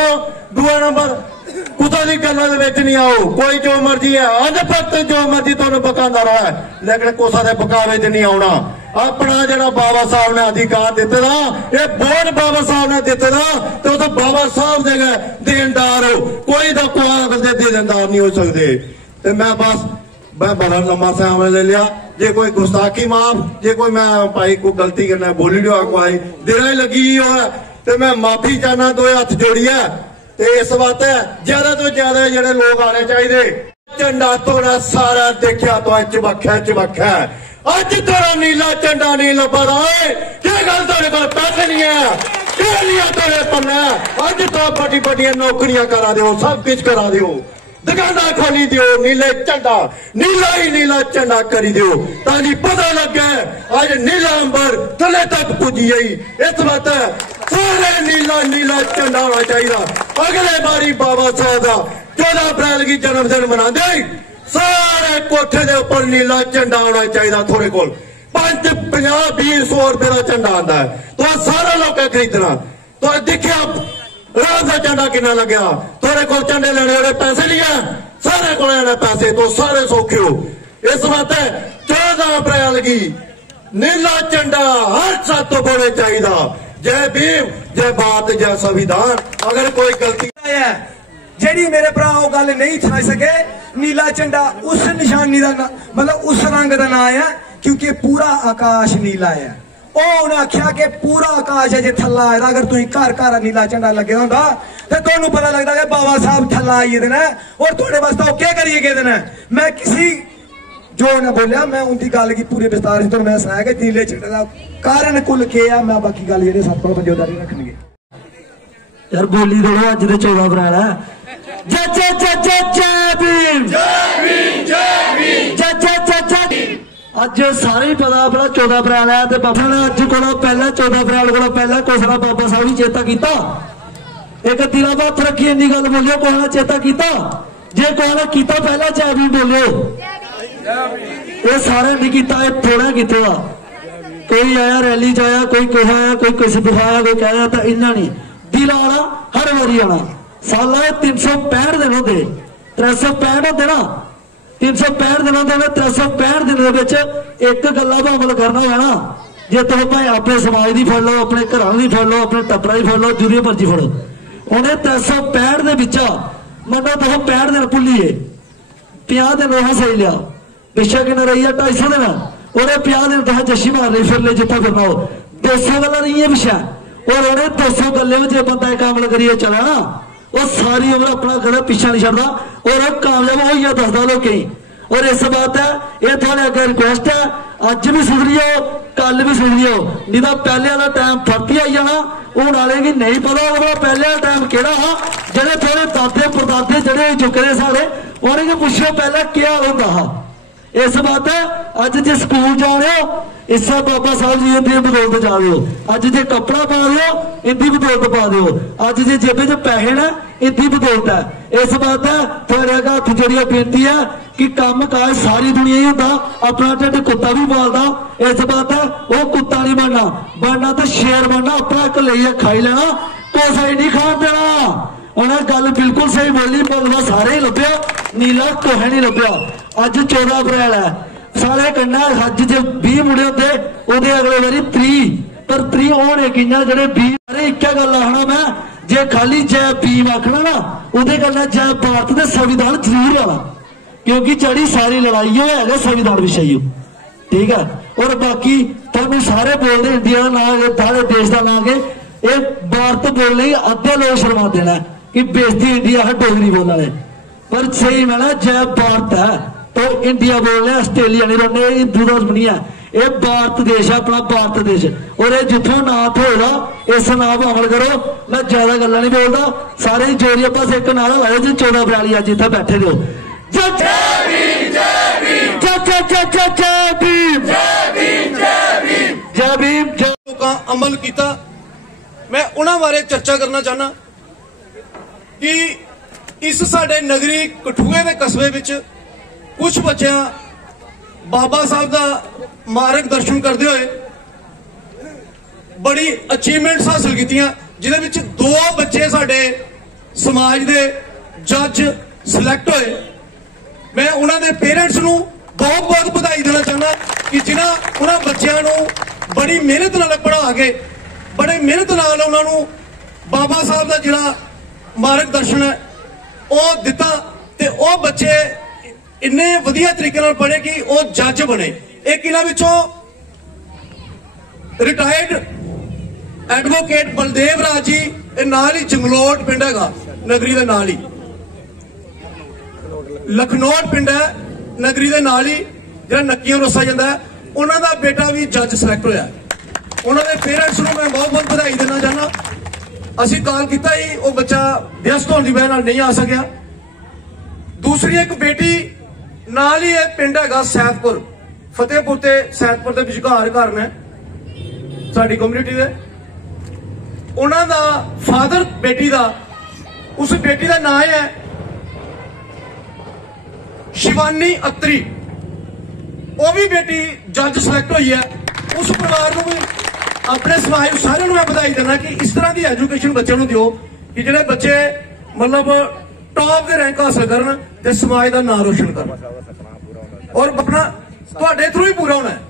दूसरा नंबर कुत्ता की गलों नहीं आओ, कोई जो मर्जी है अज तक जो मर्जी तुहानू पकांदा रहा है, लेकिन कुसा के पकावे च नहीं आना। अपना जो बाबा साहब ने अधिकार दिते दा, ये वोट बाबा साहब ने दिते दा, तो उस बाबा साहब दे देनदार हो, कोई तो कोई देनदार नहीं हो सकते। तो मैं बड़ा लंबा समय ले लिया, जे कोई गुस्ताखी माफ, जे कोई मैं भाई को गलती करना बोली लिया कोई दिल लगी हो तो मैं माफी चाहना, दो हाथ जोड़िए। इस बात है ज्यादा तो ज्यादा जो लोग आने चाहिए। झंडा थोड़ा सारा देखा तो चबक्खा अज थोड़ा नीला झंडा नहीं लभा रहा है, क्या गल तेरे को पैसे नहीं है, क्या लिया तेरे पन्ना, अज तो बड़ी बड़ी नौकरियां करा दो, सब कुछ करा दो, दुकाना खोली दो, नीले झंडा नीला ही नीला झंडा करी दो, ताकि पता लगे आज नीला अंबर थले तक पुजी गई। इस बात है सारे नीला नीला झंडा होना चाहिए। अगले बारी बाबा साहब का 14 अप्रैल की जन्मदिन मना दे, सारे कोठे के ऊपर नीला झंडा होना चाहिए। थोड़े को 5, 50, 20, 100 रुपए का झंडा आता है तो सारा लोग खरीदना। तो देखिए रात का झंडा कितना लग्या, थोड़े को झंडे लेने वाले पैसे लिया, सारे को लेने पैसे तो सारे सौखे हो। इस बात है 14 अप्रैल की नीला झंडा हर छत तो बोले चाहिए। जय भीम, जय भारत, जय संविधान। अगर कोई गलती है जेडी मेरे भरा वो गल नहीं सुना सके, नीला झंडा उस निशानी का मतलब उस रंग का नाम है क्योंकि पूरा आकाश नीला है। उन्हें आख्या कि पूरा आकाश है जो थला आए, अगर तुम घर घर नीला झंडा लगे होंगे तो तुहानू पता लगता है बाबा साहब थला आई देना और थोड़े वास्ते क्या करिए गए देना। मैं किसी जो उन्हें बोलिया मैं उनकी गल की पूरे विस्तार से मैं सुनाया कि नीले झंडे का कारण कुल के आ, मैं बाकी गल जी सब को जारी रखनी यार बोली दो अज तो 14 अप्रैल है। जय जय जय जय जय भीम, जय भीम, जय भीम, जय जय जय जय। अज सारे ही पता अपना 14 अप्रैल है तो बाबा ने अज को पहले 14 अप्रैल को पहले कोसरा बाबा साहब ही चेता किया। एक दिला बात रखी इन्नी गल बोलियो कोई ने चेता किया, जे कोई ने किया पहले जय भीम बोलियो, ये सारे नहीं किया, थोड़ा किया। कोई आया रैली च आया, कोई कुछ आया, कोई कुछ दिखाया, कोई कह तो इन्ना नहीं दिल आना हर बारी आना। साल 365 दिन होते, 365 होते ना, 365 दिन होते 365 दिन एक गल्ला पर अमल करना है ना। जे तुम भाई अपने समाज की फड़ लो, अपने घर की फड़ लो, अपने टब्बरा की फड़ लो, जूरी मर्जी फड़ो, उन्हें 365 मनो तुम 65 दिन भुलीए, 50 दिन वह सही लिया, बेशक इन्हें रही है 250 दिन, उन्हें 50 दिन तुम जशी मार रही फिर ले जितना फिरना हो 200 गल्ला नहीं है पिछा, और उन्हें 200 गल्ले में जो बंदा एक अमल करिए चला ना वो सारी उम्र अपना गला पीछा नहीं छड़ता और कामयाब हो गया दसदा लोग। और इस बात है ये थोड़े अगर रिक्वेस्ट है, अज भी सुधरियो कल भी सुधरियो, नहीं तो पहले वाला टाइम फर्ती आई जाना। हूँ वाले की नहीं पता होगा पहले वाला टाइम केड़ा हा, जेडे थोड़े दादे परदादे जड़े चुके सारे उन्हें पूछो पहले क्या होता हा। इस बात है अज जे स्कूल जा रहे हो इस बाबा साहब जी की बदौलत जा रहे हो, अज जे कपड़ा पा रहे हो इनकी बदौलत पा रहे हो, अज जे जेबे च पैसे ना इनकी बदौलत है। इस बात है थोड़े हथ जोड़िए बेनती है कि काम काज सारी दुनिया ही होता, अपना ढिड कुत्ता भी पालता। इस बात है वो कुत्ता नहीं बनना, बनना तो शेर बनना, अपना एक ले खाई लेना, कोसा ही नहीं खान देना। उन्हें गल बिल्कुल सही बोली, बगला सारे ही लभ्या, नीला कोहे नहीं लभ्या। अज 14 अप्रैल है, सारे कन्ना अज जो 20 मुड़े होते उहदे अगले बारी 30, पर 30 होने कियां जेडे 20। अरे एक गल आखना मैं, जे खाली जय भीम आखना ना उहदे कन्नै जय भारत दे संविधान जरूर आना, क्योंकि जड़ी सारी लड़ाई है संविधान विषय, ठीक है। और बाकी तुहानू सारे बोलते इंडिया का नाम सारे देश का नाम के ये भारत बोलने ही अद्धे लोग शर्मा देना कि बेइज्जती इंडिया है डोगरी बोलने, पर सही में ना जय भारत है तो इंडिया बोलने आस्ट्रेलिया नहीं बोलने, हिंदू धर्म नहीं है, ये भारत देश है, अपना भारत देश। और ये जिथों नाथ होगा इस नाम अमल करो। मैं ज्यादा गल्लां नहीं बोलता, सारे जोड़िए बस एक नारा लाओ जी 14 अप्रैल अज इत्थे बैठे हो। जय भीम, जय भीम, जय जय जय जय जय भीम, जय भीम, जय भीम, जय भीम। लोकां अमल किया, मैं उन्हां बारे चर्चा करना चाहना कि इस साडे नगरी कठुए के कस्बे विच कुछ बच्चियां बाबा साहब का मार्ग दर्शन करते हुए बड़ी अचीवमेंट्स हासिल कीतियां, जिहदे विच 2 बच्चे साडे समाज दे जज सिलेक्ट होए। मैं उन्होंने पेरेंट्स नूं बहुत बहुत बधाई देना चाहना कि जिन्हां उन्हां बच्चियां नूं बड़ी मेहनत नाल पढ़ा के बड़े मेहनत नाल उन्हां नूं बाबा साहब का जिहड़ा मार्ग दर्शन है वो दिता, ते वो बच्चे इन्ने वधिया तरीके नाल पढ़े कि वो जज बने। एक इन्हां विचों रिटायर्ड एडवोकेट बलदेव राज जी, नाल ही जंगलोट पिंड है नगरी के नाल ही, लखनौट पिंड है नगरी के नाल ही, जो नक्कियों रस्सा जाता है, उन्होंने बेटा भी जज सिलेक्ट होया। उन्होंने पेरेंट्स को मैं बहुत बहुत बधाई देना चाहना। असी कॉल किया ही वो बच्चा व्यस्त होने की वजह नाल नहीं आ सकिया। दूसरी एक बेटी नाल ही पिंड है सैदपुर, फतेहपुर ते सैदपुर के विचकार घर ने साडी कम्युनिटी दे, उन्हों दा फादर बेटी का, उस बेटी का नाम है शिवानी अत्री, वो भी बेटी जज सिलेक्ट हुई है। उस परिवार को भी अपने समाज सारे मैं बधाई देना कि इस तरह की एजुकेशन बच्चों को दो कि जो बच्चे मतलब टॉप के रैंक हासिल करन ते समाज का नाम रोशन करन, और अपना तुहाडे थ्रू ही पूरा होना है।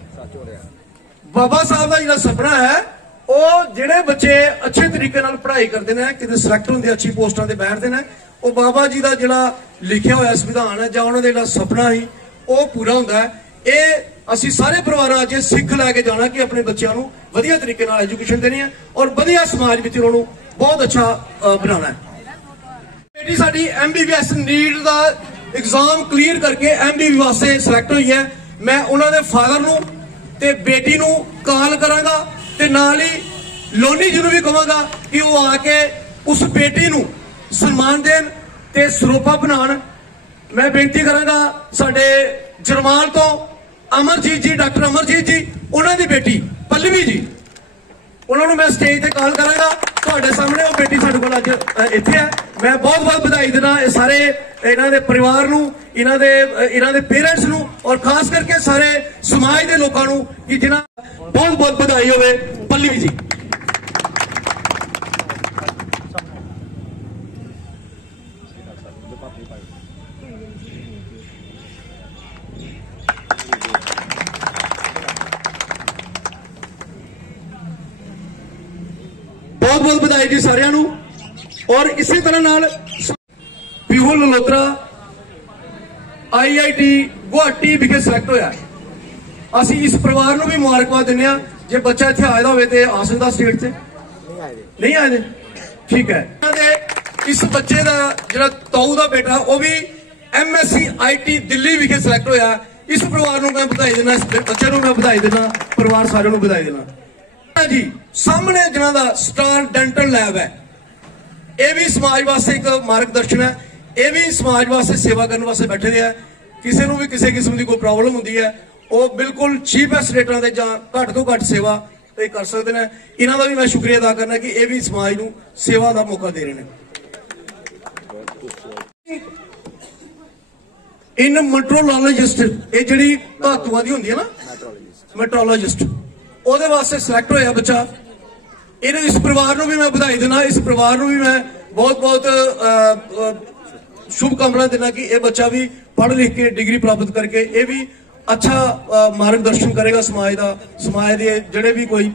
बाबा साहब का जो सपना है वो जेडे बच्चे अच्छे तरीके नाल पढ़ाई करते हैं, कितने सिलेक्ट होंगे, अच्छी पोस्टां ते बैठते हैं, वो बाबा जी का जो लिखा हुआ संविधान है, जो उन्होंने जो सपना ही वो पूरा होता है। ये असी सारे परिवार अज सिख लैके जाना कि अपने बच्चों को वधिया तरीके नाल एजुकेशन देनी है और वधिया समाज में उन्होंने बहुत अच्छा बनाना है। बेटी साडी MBBS नीट का एग्जाम क्लीयर करके MBBS वास्ते सिलेक्ट हुई है। मैं उन्होंने फादर नूं ते बेटी नूं कॉल करांगा ते नाल ही लोनी जी नूं भी कहांगा कि वो आके उस बेटी नूं सम्मान देन ते सरोपा बनाण। मैं बेनती करांगा साडे जरमाल तो अमरजीत जी, डॉक्टर अमरजीत जी, उन्होंने बेटी पल्लवी जी, उन्होंने मैं स्टेज पे कॉल करांगा, तुहाडे सामने वो बेटी साडे कोल अज इत्थे है। मैं बहुत बहुत बधाई देना सारे इन्हां दे परिवार नूं, इन्हां दे पेरेंट्स नूं और खास करके सारे समाज के लोगों नूं कि जिन्हां बहुत बहुत बधाई होवे पल्लवी जी। बहुत बहुत बधाई जी सारिਆਂ ਨੂੰ। और इसी तरह नाल पीहू ललोत्रा IIT गुवाहाटी विखे सिलेक्ट होया। असी इस परिवार को भी मुबारकबाद दिंदे हां, जे बच्चा इत्थे आया होवे ते आ सकदा स्टेट से नहीं आए, ठीक है। इस बच्चे का जिहड़ा ताऊ का बेटा वो भी MSc IT Delhi Vikhe select होया। इस परिवार को मैं बधाई देना, इस बच्चे को मैं बधाई देना, परिवार सारे को बधाई देना जी। सामने जिन्हों का स्टार डेंटल लैब है, यह भी समाज वास्ते एक मार्गदर्शन है, यह भी समाज वास्ते सेवा करने वास्ते बैठे दे है। किसी को भी किसी किस्म की कोई प्रॉब्लम होती है वो बिल्कुल चीपेस्ट रेटा से घट तो घट सेवा कर सकते हैं। इन्हों का भी मैं शुक्रिया अदा करना कि यह भी समाज को सेवा का मौका दे रहे हैं। इन मेट्रोलॉजिस्ट ये जी धातुआं दी हुंदी है ना मेट्रोलॉजिस्ट ਉਹਦੇ वास्ते सिलेक्ट होया बच्चा। इस परिवार ਨੂੰ भी मैं बधाई देना, इस परिवार ਨੂੰ भी मैं बहुत बहुत शुभकामनाएं देना कि ये बच्चा भी पढ़ लिख के डिग्री प्राप्त करके ये भी अच्छा मार्गदर्शन करेगा समाज का, समाज के जिहड़े भी कोई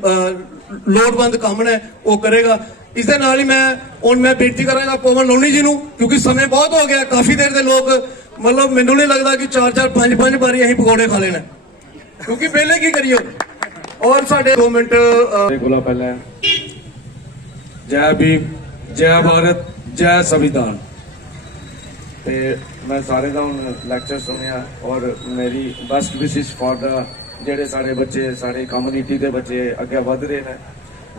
लोड़वंद काम ने वो करेगा। इस दे नाल ही मैं बेनती करांगा पवन लोनी जी नूं, क्योंकि समय बहुत हो गया, काफी देर दे लोग मतलब मैनूं नहीं लगता कि 4-4 5-5 बारी असीं पकौड़े खा लेना, क्योंकि पहले की करिए। और साढ़े 2 मिनट को पहले जय भीम, जय भारत, जय संविधान। ते मैं सारे का लैक्चर सुनिया और मेरी बेस्ट विशेष फॉर द जेडे सारे बच्चे सारी कम्युनिटी के बच्चे अगे वध रहे हैं।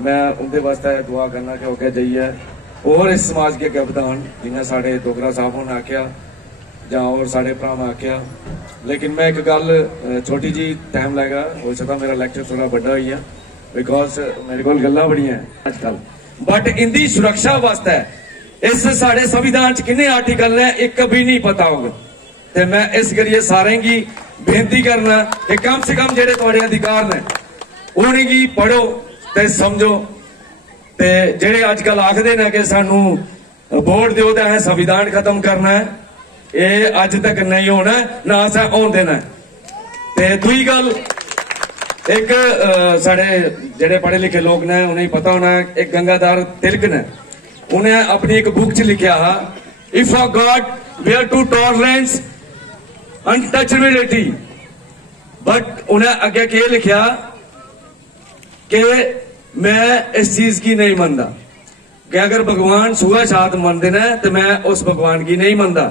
मैं उनके वास्ते दुआ करना कि अगे जाइए और इस समाज के अगे वधान, जिन्हें साढ़े डोगरा साहब ने आख्या जां और साढ़े भरा ने आख्या। लेकिन मैं एक गल छोटी जी टाइम लगा, हो सकता मेरा लैक्चर थोड़ा बड़ा हुई है बिकॉज मेरे को गल्लां बड़ियां हैं आजकल, बट इनकी सुरक्षा वास्ते इस साढ़े संविधान च किन्ने आर्टिकल ने एक भी नहीं पता होगा। तो मैं इस करिए सारें की बेनती करना कि कम से कम जेडे तुहाडे अधिकार ने उन्हें पढ़ो ते समझो। ते जेडे अजकल आखदे ने कि सानू वोट दिओ ते संविधान खत्म करना है, ये अज तक नहीं होना ना असें होन देना। ते दूई गल, एक साढ़े जेडे पढ़े लिखे लोग ने उन्हें पता होना, एक गंगाधर तिलक ने उन्हें अपनी एक बुक च लिखा हा, if a god were to tolerance untouchability, but उन्हें अगे के लिखा कि मैं इस चीज की नहीं मानता कि अगर भगवान सुहा छात मनते ने तो मैं उस भगवान की नहीं मानता।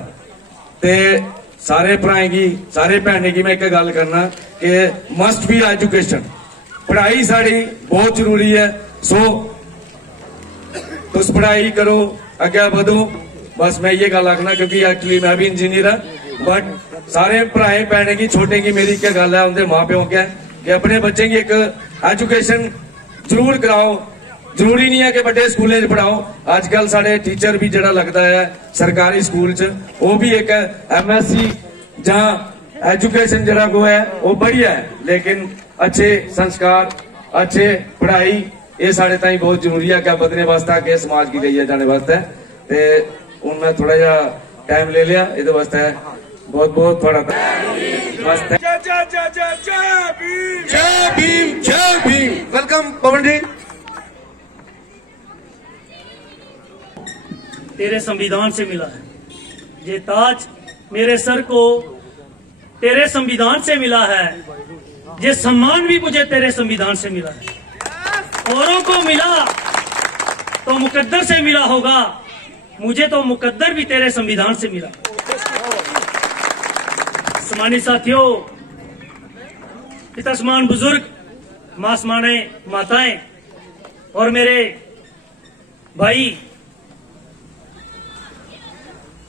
ते सारे भराएं की सारे भैनें की मैं एक गल करना कि मस्ट बी एजुकेशन, पढ़ाई साड़ी बहुत जरूरी है। सो तुस पढ़ाई करो, अगे बढ़ो, बस मैं ये गल आखना, क्योंकि एक्चुअली मैं भी इंजीनियर हाँ। बट सारे भराएं भैनें की छोटे की मेरी क्या गल है उनके माँ प्यो क्या कि अपने बच्चे की एक एजुकेशन जरूर कराओ। जरूरी नहीं है कि बड़े स्कूलों पढ़ाओ, आजकल साढ़े टीचर भी जरा लगता है सरकारी स्कूल च वो भी एक MSc जहां एजुकेशन जरा को है वो बढ़िया है, लेकिन अच्छे संस्कार अच्छे पढ़ाई ये साढ़े ताई बहुत जरूरी है क्या बदने वास्ते के समाज की गई है जाने वास्ते। ते हूं मैं थोड़ा जा टाइम ले लिया ये वास्ते बहुत बहुत थोड़ा वास्ते। जय भीम, जय भीम। वेलकम पवन जी। तेरे संविधान से मिला है ये ताज, मेरे सर को तेरे संविधान से मिला है, ये सम्मान भी मुझे तेरे संविधान से मिला है। औरों को मिला तो मुकद्दर से मिला होगा, मुझे तो मुकद्दर भी तेरे संविधान से मिला। सम्मानित साथियों, पिता समान बुजुर्ग, मां समाने माताएं और मेरे भाई,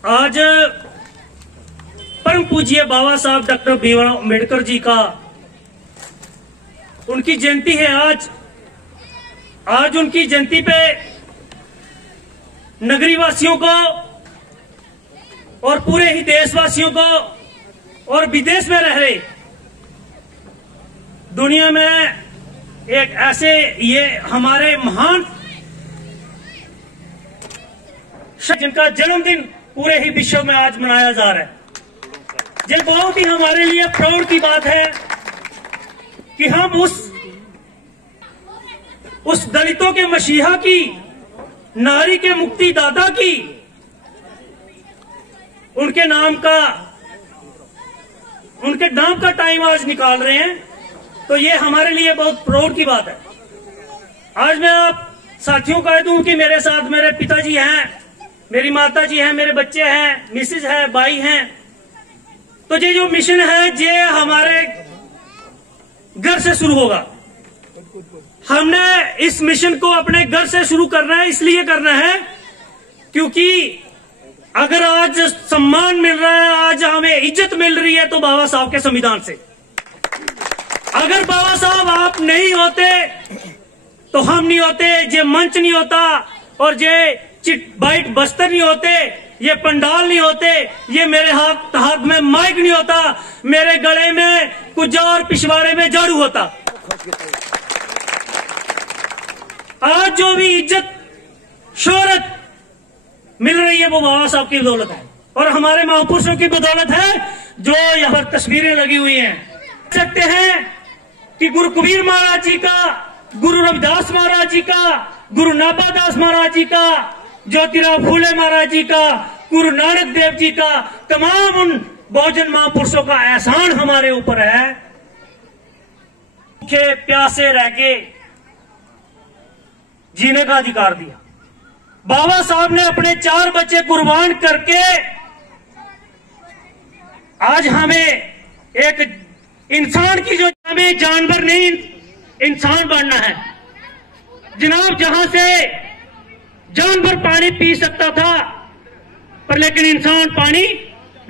आज परम पूज्य बाबा साहब डॉक्टर भीमराव अम्बेडकर जी का उनकी जयंती है। आज उनकी जयंती पे नगरी वासियों को और पूरे ही देशवासियों को और विदेश में रह रहे दुनिया में एक ऐसे ये हमारे महान जिनका जन्मदिन पूरे ही विश्व में आज मनाया जा रहा है। ये बहुत ही हमारे लिए प्राउड की बात है कि हम उस दलितों के मसीहा की, नारी के मुक्तिदाता की, उनके नाम का टाइम आज निकाल रहे हैं, तो ये हमारे लिए बहुत प्राउड की बात है। आज मैं आप साथियों कह दूं कि मेरे साथ मेरे पिताजी हैं, मेरी माता जी हैं, मेरे बच्चे हैं, मिसेज है, भाई हैं। तो ये जो मिशन है ये हमारे घर से शुरू होगा। हमने इस मिशन को अपने घर से शुरू करना है, इसलिए करना है क्योंकि अगर आज सम्मान मिल रहा है, आज हमें इज्जत मिल रही है तो बाबा साहब के संविधान से। अगर बाबा साहब आप नहीं होते तो हम नहीं होते, ये मंच नहीं होता और ये चिट बाइट बस्तर नहीं होते, ये पंडाल नहीं होते, ये मेरे हाथ में माइक नहीं होता, मेरे गले में कुछ और पिछवाड़े में झाड़ू होता। आज जो भी इज्जत शोहरत मिल रही है वो बाबा साहब की बदौलत है और हमारे महापुरुषों की बदौलत है, जो यहाँ पर तस्वीरें लगी हुई हैं। सकते हैं कि गुरु कबीर महाराज जी का, गुरु रविदास महाराज जी का, गुरु नाभादास महाराज जी का, ज्योतिराव फूले महाराज जी का, गुरु नानक देव जी का, तमाम उन बहुजन महापुरुषों का एहसान हमारे ऊपर है। भूखे प्यासे रह के जीने का अधिकार दिया। बाबा साहब ने अपने 4 बच्चे कुर्बान करके आज हमें एक इंसान की, जो हमें जानवर नहीं इंसान बनना है। जनाब, जहां से जानवर पानी पी सकता था पर लेकिन इंसान पानी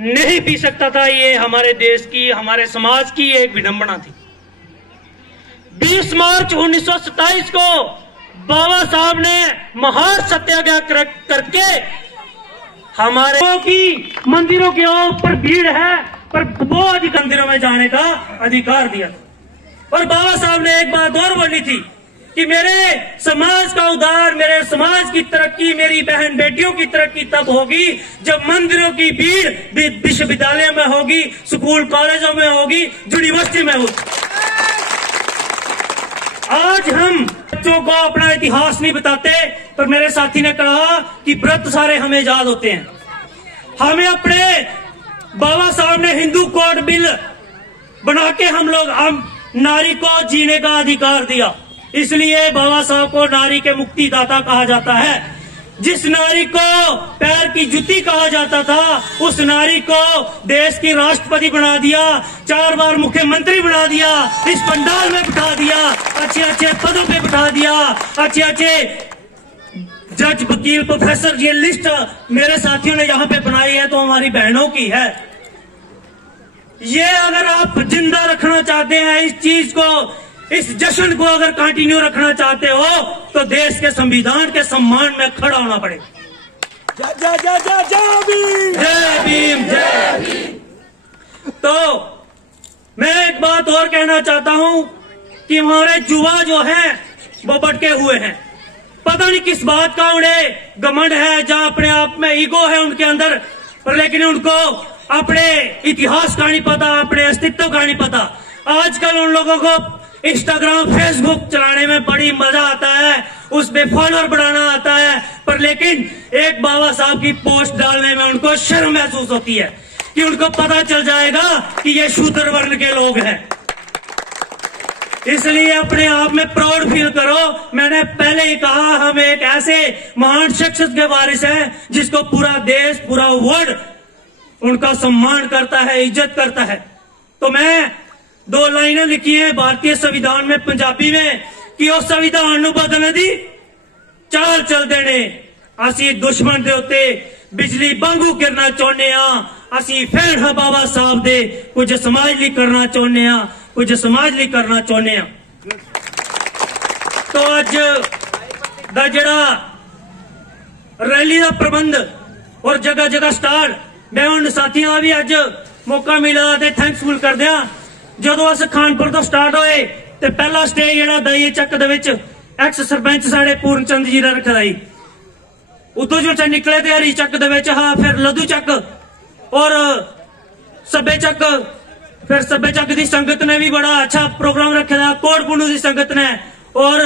नहीं पी सकता था, ये हमारे देश की, हमारे समाज की एक विडंबना थी। 20 मार्च 1927 को बाबा साहब ने महान सत्याग्रह करके हमारे की मंदिरों के ऊपर भीड़ है पर वो अधिक मंदिरों में जाने का अधिकार दिया था। और बाबा साहब ने एक बात और बोली थी कि मेरे समाज का उद्धार, मेरे समाज की तरक्की, मेरी बहन बेटियों की तरक्की तब होगी जब मंदिरों की भीड़ विश्वविद्यालय में होगी, स्कूल कॉलेजों में होगी, यूनिवर्सिटी में होगी। आज हम बच्चों को अपना इतिहास नहीं बताते, पर मेरे साथी ने कहा कि व्रत सारे हमें याद होते हैं। हमें अपने बाबा साहब ने हिंदू कोड बिल बना के हम नारी को जीने का अधिकार दिया, इसलिए बाबा साहब को नारी के मुक्तिदाता कहा जाता है। जिस नारी को पैर की जुती कहा जाता था, उस नारी को देश की राष्ट्रपति बना दिया, 4 बार मुख्यमंत्री बना दिया, इस पंडाल में बिठा दिया, अच्छे अच्छे पदों पे बिठा दिया, अच्छे अच्छे जज, वकील, प्रोफेसर। ये लिस्ट मेरे साथियों ने यहाँ पे बनाई है तो हमारी बहनों की है। ये अगर आप जिंदा रखना चाहते हैं इस चीज को, इस जश्न को अगर कंटिन्यू रखना चाहते हो तो देश के संविधान के सम्मान में खड़ा होना पड़ेगा। जय जय जय जय जय भीम, जय भीम, जय भीम। तो मैं एक बात और कहना चाहता हूं कि हमारे युवा जो हैं वो भटके हुए हैं। पता नहीं किस बात का उन्हें घमंड है, जहां अपने आप में ईगो है उनके अंदर, पर लेकिन उनको अपने इतिहास का नहीं पता, अपने अस्तित्व का नहीं पता। आजकल उन लोगों को इंस्टाग्राम, फेसबुक चलाने में बड़ी मजा आता है, उसमें फॉलोअर बढ़ाना आता है, पर लेकिन एक बाबा साहब की पोस्ट डालने में उनको शर्म महसूस होती है कि उनको पता चल जाएगा कि ये शूद्र वर्ण के लोग हैं। इसलिए अपने आप में प्राउड फील करो। मैंने पहले ही कहा, हम एक ऐसे महान शख्सियत के वारिस हैं जिसको पूरा देश, पूरा वर्ल्ड उनका सम्मान करता है, इज्जत करता है। तो मैं 2 लाइनें लिखी हैं भारतीय संविधान में पंजाबी में कि उस संविधान नूं बदलने दी चाल चल देने, असी दुश्मन दे उत्ते बिजली वांगू गिरना चाहुंदे हां, असी फैन हां बाबा साहब दे, कुछ समाज लई करना चाहुंदे हां, कुछ समाज लई करना चाहुंदे हां। तो अज दा जिहड़ा रैली का प्रबंध और जगह जगह स्टार्ट, मैं उन साथियों का भी अज मौका मिला ते थैंक्सफुल करदे हां। ਜਦੋਂ अस खानपुर तो स्टार्ट होए तो पहला स्टे ਜਿਹੜਾ ਦਾਈਏ ਚੱਕ ਦੇ ਵਿੱਚ एक्स सरपंच साढ़े पूर्ण चंद जी ने रखा ही, उतो जो निकले थे हरी चक दे विच, हाँ फिर लदू चक और सब्बे चक, फिर सब्बे चक की संगत ने भी बड़ा अच्छा प्रोग्राम रखे था, कोट पुंडू की संगत ने। और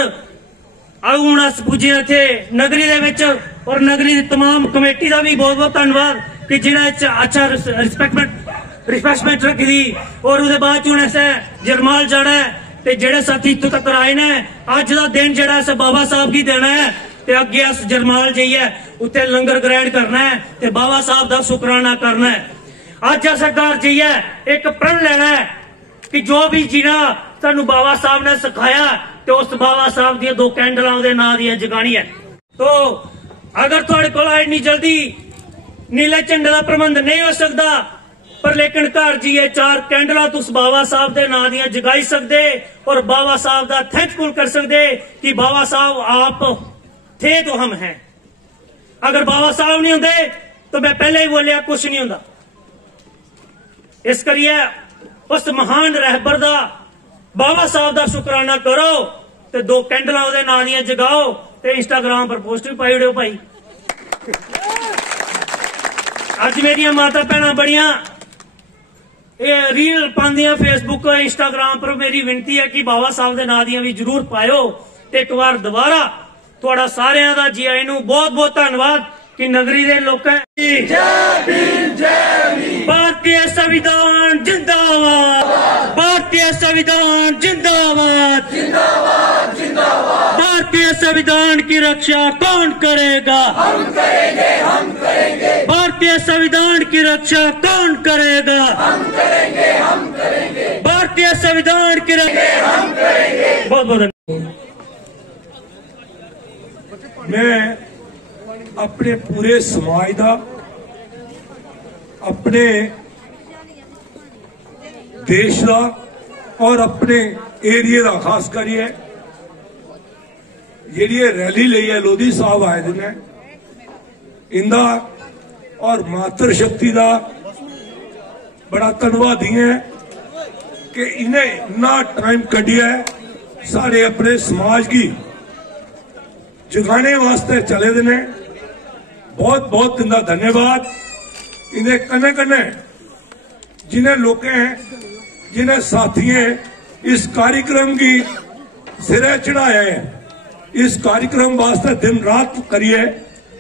हुण अस पुजे इत्थे नगरी दे विच, और नगरी की तमाम कमेटी का भी बहुत बहुत धन्यवाद कि जिन्हें अच्छा रिफ्रेशमेंट रखी थी। और उसके बाद जरमाल जाना है, ते जेड़े साथी इत्थों तक आए ने, अज का दिन जेड़ा बाबा साहब की देना है, ते अगे अस जरमाल जाइए उत्थे लंगर ग्रहण करना है, ते बाबा साहब का शुकराना करना है। अज अस घर जाइए एक प्रण लेना है कि जो भी जीना सानू बाबा साहब ने सिखाया, तो उस बाबा साहब दी 2 कैंडल उहदे नां दी जगानी है। तो अगर तुहाडे कोल इन्नी जल्दी नीले झंडे का प्रबंध नहीं हो सकता, पर लेकिन घर जाइए 4 कैंडल तुस बाबा साहब के नां दियां जगाई सकते और बाबा साहब का थैंकफुल कर सकते कि बाबा साहब आप थे तो हम हैं। अगर बाबा साहब नहीं होंगे तो मैं पहले ही बोलिया कुछ नहीं होंदा। इस करिए उस महान रहबर दा बाबा साहब दा शुकराना करो ते 2 कैंडल ओदे नां दियां जगाओ ते इंस्टाग्राम पर पोस्ट भी पाई उड़ो भाई। अज मेरिया माता भैन बड़ियां रील पांदियां फेसबुक इंस्टाग्राम पर। मेरी विनती है कि बाबा साहब दे नां दियां भी जरूर पायो ते एक बार दोबारा थोड़ा सारियां दा जी आई नूं बहुत बहुत धन्नवाद कि नगरी दे लोकां भारतीय संविधान जिंदाबाद, भारतीय संविधान जिंदाबाद, भारतीय संविधान की रक्षा कौन करेगा? हम करेंगे, हम करेंगे। भारतीय संविधान की रक्षा कौन करेगा? हम करेंगे, हम करेंगे। भारतीय संविधान की रक्षा हम करेंगे। बहुत बहुत मैं अपने पूरे समाज का, अपने देश का और अपने एरिए का खास करिए जी रैली ली है लोधी साहब आए दिन इंदा और मातृ शक्ति का बड़ा धन्यवादी है कि इन्हें इतना टाइम कढ़िया है सारे अपने समाज की जगाने वास्ते चले दिन। बहुत बहुत इनका धन्यवाद। इन्हें कन्ने कन्ने जिन्हें लोग हैं, जिन्हें साथी हैं इस कार्यक्रम की सिरे चढ़ाया है, इस कार्यक्रम वास्ते दिन रात करिए,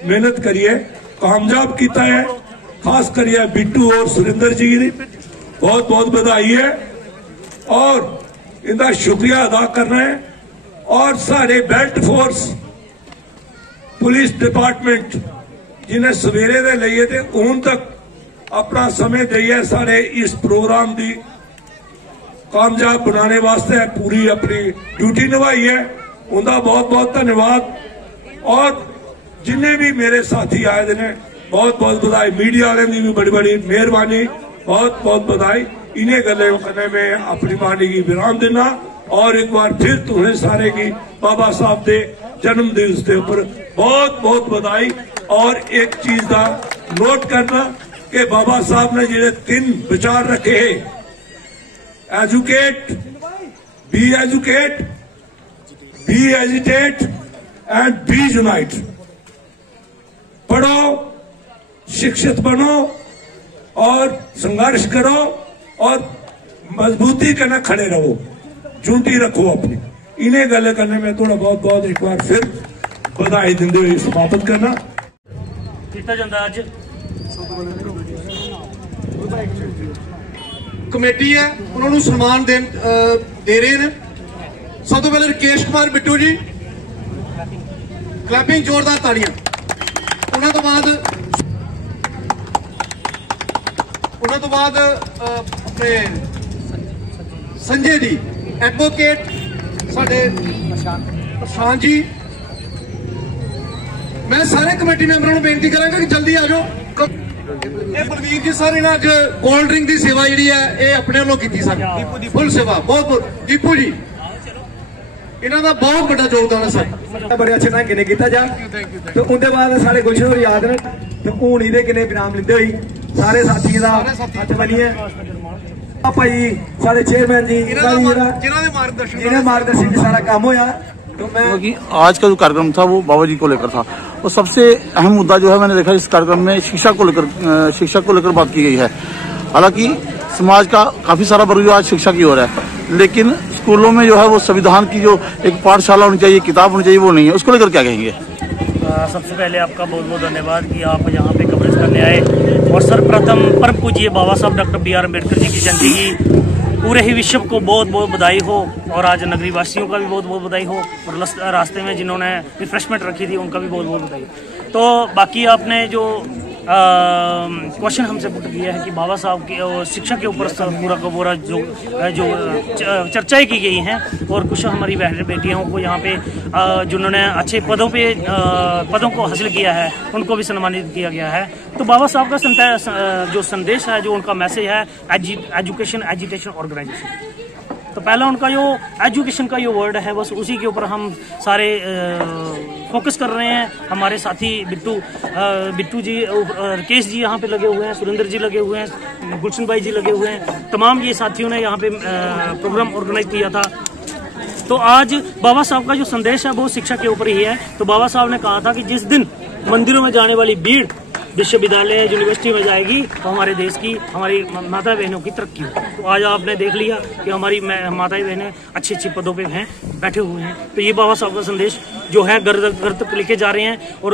मेहनत करिए, कामयाब किया है। खास करिए बिट्टू और सुरेंद्र जी की बहुत बहुत बधाई है और इनका शुक्रिया अदा करना है। और सारे बेल्ट फोर्स पुलिस डिपार्टमेंट जिन्हें सवेरे दे लिए थे हूं तक अपना समय दिए सारे इस प्रोग्राम की कामयाब बनाने वास्ते पूरी अपनी ड्यूटी निभाई है, उनका बहुत बहुत धन्यवाद। और जिन्हें भी मेरे साथी आए थे बहुत बहुत बधाई। मीडिया वाले की भी बड़ी बड़ी मेहरबानी, बहुत बहुत बधाई। इन्हें गलों करने में अपनी वाणी की विराम देना और एक बार फिर तुम्हें सारे की बाबा साहब के जन्म दिवस के ऊपर बहुत बहुत बधाई। और एक चीज का नोट करना कि बाबा साहब ने जिहड़े 3 विचार रखे है, educate, be educate, be agitate and be unite. पढ़ो, शिक्षित बनो और संघर्ष करो और मजबूती करना खड़े रहो, झूठी रखो अपनी। इन्हें गल करने में थोड़ा बहुत बहुत एक बार फिर बधाई देते हुए समाप्त करना अज कमेटी है उन्होंने सम्मान दे रहे हैं। सब तो पहले राकेश कुमार बिट्टू जी, क्लैपिंग जोरदार ताड़ियां। उन्होंने तो बाद अपने संजय जी एडवोकेट साडे प्रशांत जी। मैं सारे कमेटी मैंबरों को बेनती करांगा कि जल्दी आ जाओ। बलवीर जी सर इन्हें अज कोल्ड ड्रिंक की सेवा जी है ये अपने वालों की फुल सेवा। बहुत बहुत दीपू जी इन्हों का बहुत बड़ा योगदान है सर। बड़े अच्छे ढंग ने किया जा तो उनके बाद सारे गुलशन होर याद ने तो हूं ये किन्ने इनाम लेंदे हुई सारे साथियों का हथ बनिए। भाई सारे चेयरमैन जी जिन्हें मार्गदर्शन सारा काम होया। तो मैं आज का जो कार्यक्रम था वो बाबा जी को लेकर था और सबसे अहम मुद्दा जो है मैंने देखा इस कार्यक्रम में शिक्षा को लेकर बात की गई है। हालांकि समाज का काफी सारा वर्ग जो आज शिक्षा की ओर है, लेकिन स्कूलों में जो है वो संविधान की जो एक पाठशाला होनी चाहिए, किताब होनी चाहिए, वो नहीं है। उसको लेकर क्या कहेंगे? सबसे पहले आपका बहुत बहुत धन्यवाद कि आप यहाँ पे कवरेज करने आए। और सर्वप्रथम परम पूज्य बाबा साहब doctor B are Ambedkar ji की जयंती की पूरे ही विश्व को बहुत बहुत बधाई हो। और आज नगरी वासियों का भी बहुत बहुत बधाई हो और रास्ते में जिन्होंने रिफ्रेशमेंट रखी थी उनका भी बहुत बहुत बधाई हो। तो बाकी आपने जो क्वेश्चन हमसे पुट किया है कि बाबा साहब की शिक्षा के ऊपर पूरा का पूरा जो चर्चाएं की गई हैं और कुछ हमारी बेटियों को यहाँ पे जिन्होंने अच्छे पदों को हासिल किया है उनको भी सम्मानित किया गया है। तो बाबा साहब का जो संदेश है, जो उनका मैसेज है, एजुकेशन एजिटेशन ऑर्गेनाइजेशन। तो पहला उनका जो एजुकेशन का जो वर्ड है बस उसी के ऊपर हम सारे फोकस कर रहे हैं। हमारे साथी बिट्टू जी, राकेश जी यहाँ पे लगे हुए हैं, सुरेंद्र जी लगे हुए हैं, गुलशन भाई जी लगे हुए हैं, तमाम ये साथियों ने यहाँ पे प्रोग्राम ऑर्गेनाइज किया था। तो आज बाबा साहब का जो संदेश है वो शिक्षा के ऊपर ही है। तो बाबा साहब ने कहा था कि जिस दिन मंदिरों में जाने वाली भीड़ विश्वविद्यालय यूनिवर्सिटी में जाएगी तो हमारे देश की, हमारी माता बहनों की तरक्की हो। तो आज आपने देख लिया कि हमारी माता बहनें अच्छी अच्छी पदों पे हैं, बैठे हुए हैं। तो ये बाबा साहब का संदेश जो है घर तक लेके जा रहे हैं। और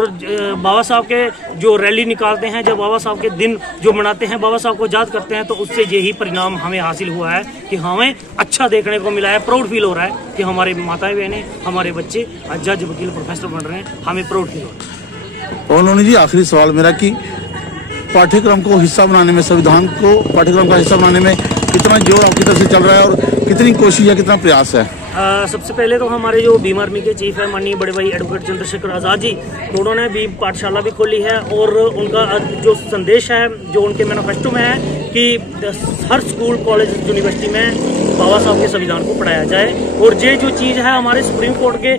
बाबा साहब के जो रैली निकालते हैं, जब बाबा साहब के दिन जो मनाते हैं, बाबा साहब को याद करते हैं, तो उससे यही परिणाम हमें हासिल हुआ है कि हमें अच्छा देखने को मिला है। प्राउड फील हो रहा है कि हमारी माताएं बहनें, हमारे बच्चे आज जज, वकील, प्रोफेसर बन रहे हैं। हमें प्राउड फील हो रहा है। और उन्होंने जी आखिरी सवाल मेरा कि पाठ्यक्रम को हिस्सा बनाने में, संविधान को पाठ्यक्रम का हिस्सा बनाने में कितना जोर आपकी तरफ से चल रहा है और कितनी कोशिश है, कितना प्रयास है? सबसे पहले तो हमारे जो भीम आर्मी के चीफ है माननीय बड़े भाई एडवोकेट चंद्रशेखर आज़ाद जी, तो उन्होंने भी पाठशाला भी खोली है। और उनका जो संदेश है, जो उनके मैनिफेस्टो में है कि हर स्कूल, कॉलेज, यूनिवर्सिटी में बाबा साहब के संविधान को पढ़ाया जाए। और ये जो चीज़ है, हमारे सुप्रीम कोर्ट के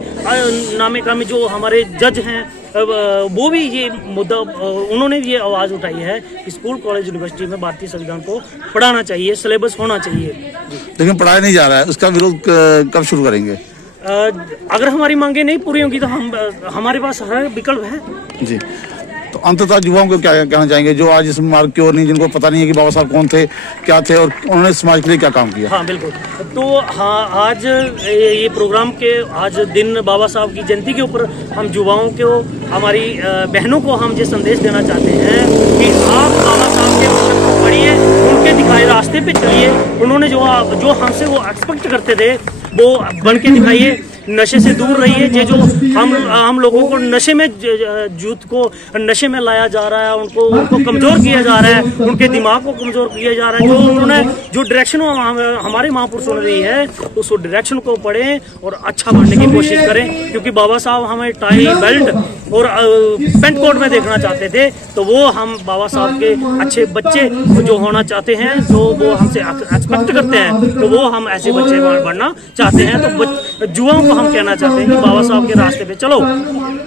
नामे कामी जो हमारे जज हैं, वो भी ये मुद्दा, उन्होंने ये आवाज़ उठाई है कि स्कूल, कॉलेज, यूनिवर्सिटी में भारतीय संविधान को पढ़ाना चाहिए, सिलेबस होना चाहिए। लेकिन पढ़ाया नहीं जा रहा है, उसका विरोध कब शुरू करेंगे? अगर हमारी मांगे नहीं पूरी होंगी तो हमारे पास हर विकल्प है जी। तो अंततः युवाओं को क्या कहना चाहेंगे जो आज इस मार्ग की ओर नहीं, जिनको पता नहीं है कि बाबा साहब कौन थे, क्या थे और उन्होंने समाज के लिए क्या काम किया? हाँ बिल्कुल। तो हाँ, आज ये प्रोग्राम के आज दिन बाबा साहब की जयंती के ऊपर हम युवाओं को, हमारी बहनों को हम ये संदेश देना चाहते हैं कि आप बाबा साहब के मिशन को पढ़िए, उनके दिखाए रास्ते पे चलिए। उन्होंने जो हमसे वो एक्सपेक्ट करते थे वो बन के दिखाइए। नशे से दूर रहिए। ये जो हम लोगों को नशे में, यूथ को नशे में लाया जा रहा है, उनको कमजोर किया जा रहा है, उनके दिमाग को कमजोर किया जा रहा है। जो उन्होंने जो डायरेक्शन हमारे महापुरुषों ने दी है, उस डायरेक्शन को पढ़ें और अच्छा बनने की कोशिश करें। क्योंकि बाबा साहब हमें टाई, बेल्ट और पेंट कोट में देखना चाहते थे, तो वो हम बाबा साहब के अच्छे बच्चे जो होना चाहते हैं, जो वो हमसे एक्सपेक्ट करते हैं, तो वो हम ऐसे बच्चे बनना चाहते हैं। तो युवाओं को हम कहना चाहते हैं कि बाबा साहब के रास्ते पे चलो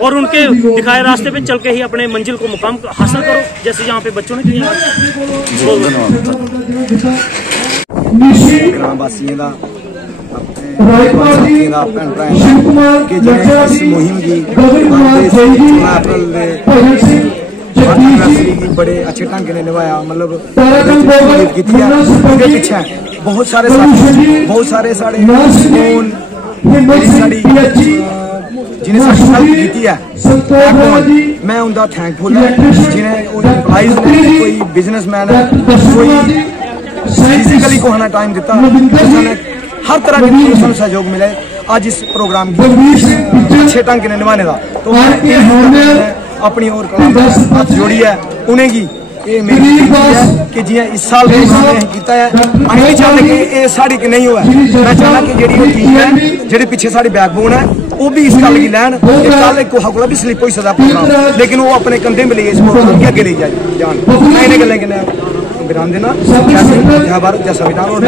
और उनके दिखाए रास्ते पे चल के ही अपने मंजिल को मुकाम हासिल करो, जैसे यहाँ पे बच्चों ने किया। ग्रामवासियों का कि इस मुहिम की अप्रैल बड़े अच्छे ढंग ने निभाया, मतलब पीछे बहुत सारे साढ़े जिन्हें हेल्प की है, मैं उनका थैंकफुल है। जिन्हें एम्प्लॉइज ने, कोई बिजनेसमैन है, कोई फिजिकली को हमें टाइम दिता, हर तरह के सहयोग मिले आज इस प्रोग्राम की अच्छे ढंग ने निभाने का। तो मैं अपनी और हाथ जोड़ी है उन्हें की ये मेरी है कि जियां इस साल किया है, अं नहीं चाहते कि ये साड़ी की नहीं हुआ। मैं चाहना कि जी टीम है, जी पिछे साड़ी बैकबोन है, वो भी इस गल की लैन। कल कुसा को भी स्लिप हो सकता प्रोग्राम, लेकिन वो अपने कंधे में लिए इस प्रोग्राम के अगे ले जान। मैं इन्हें गल्लें कि विराम देना। जय भारत, जय संविधान। और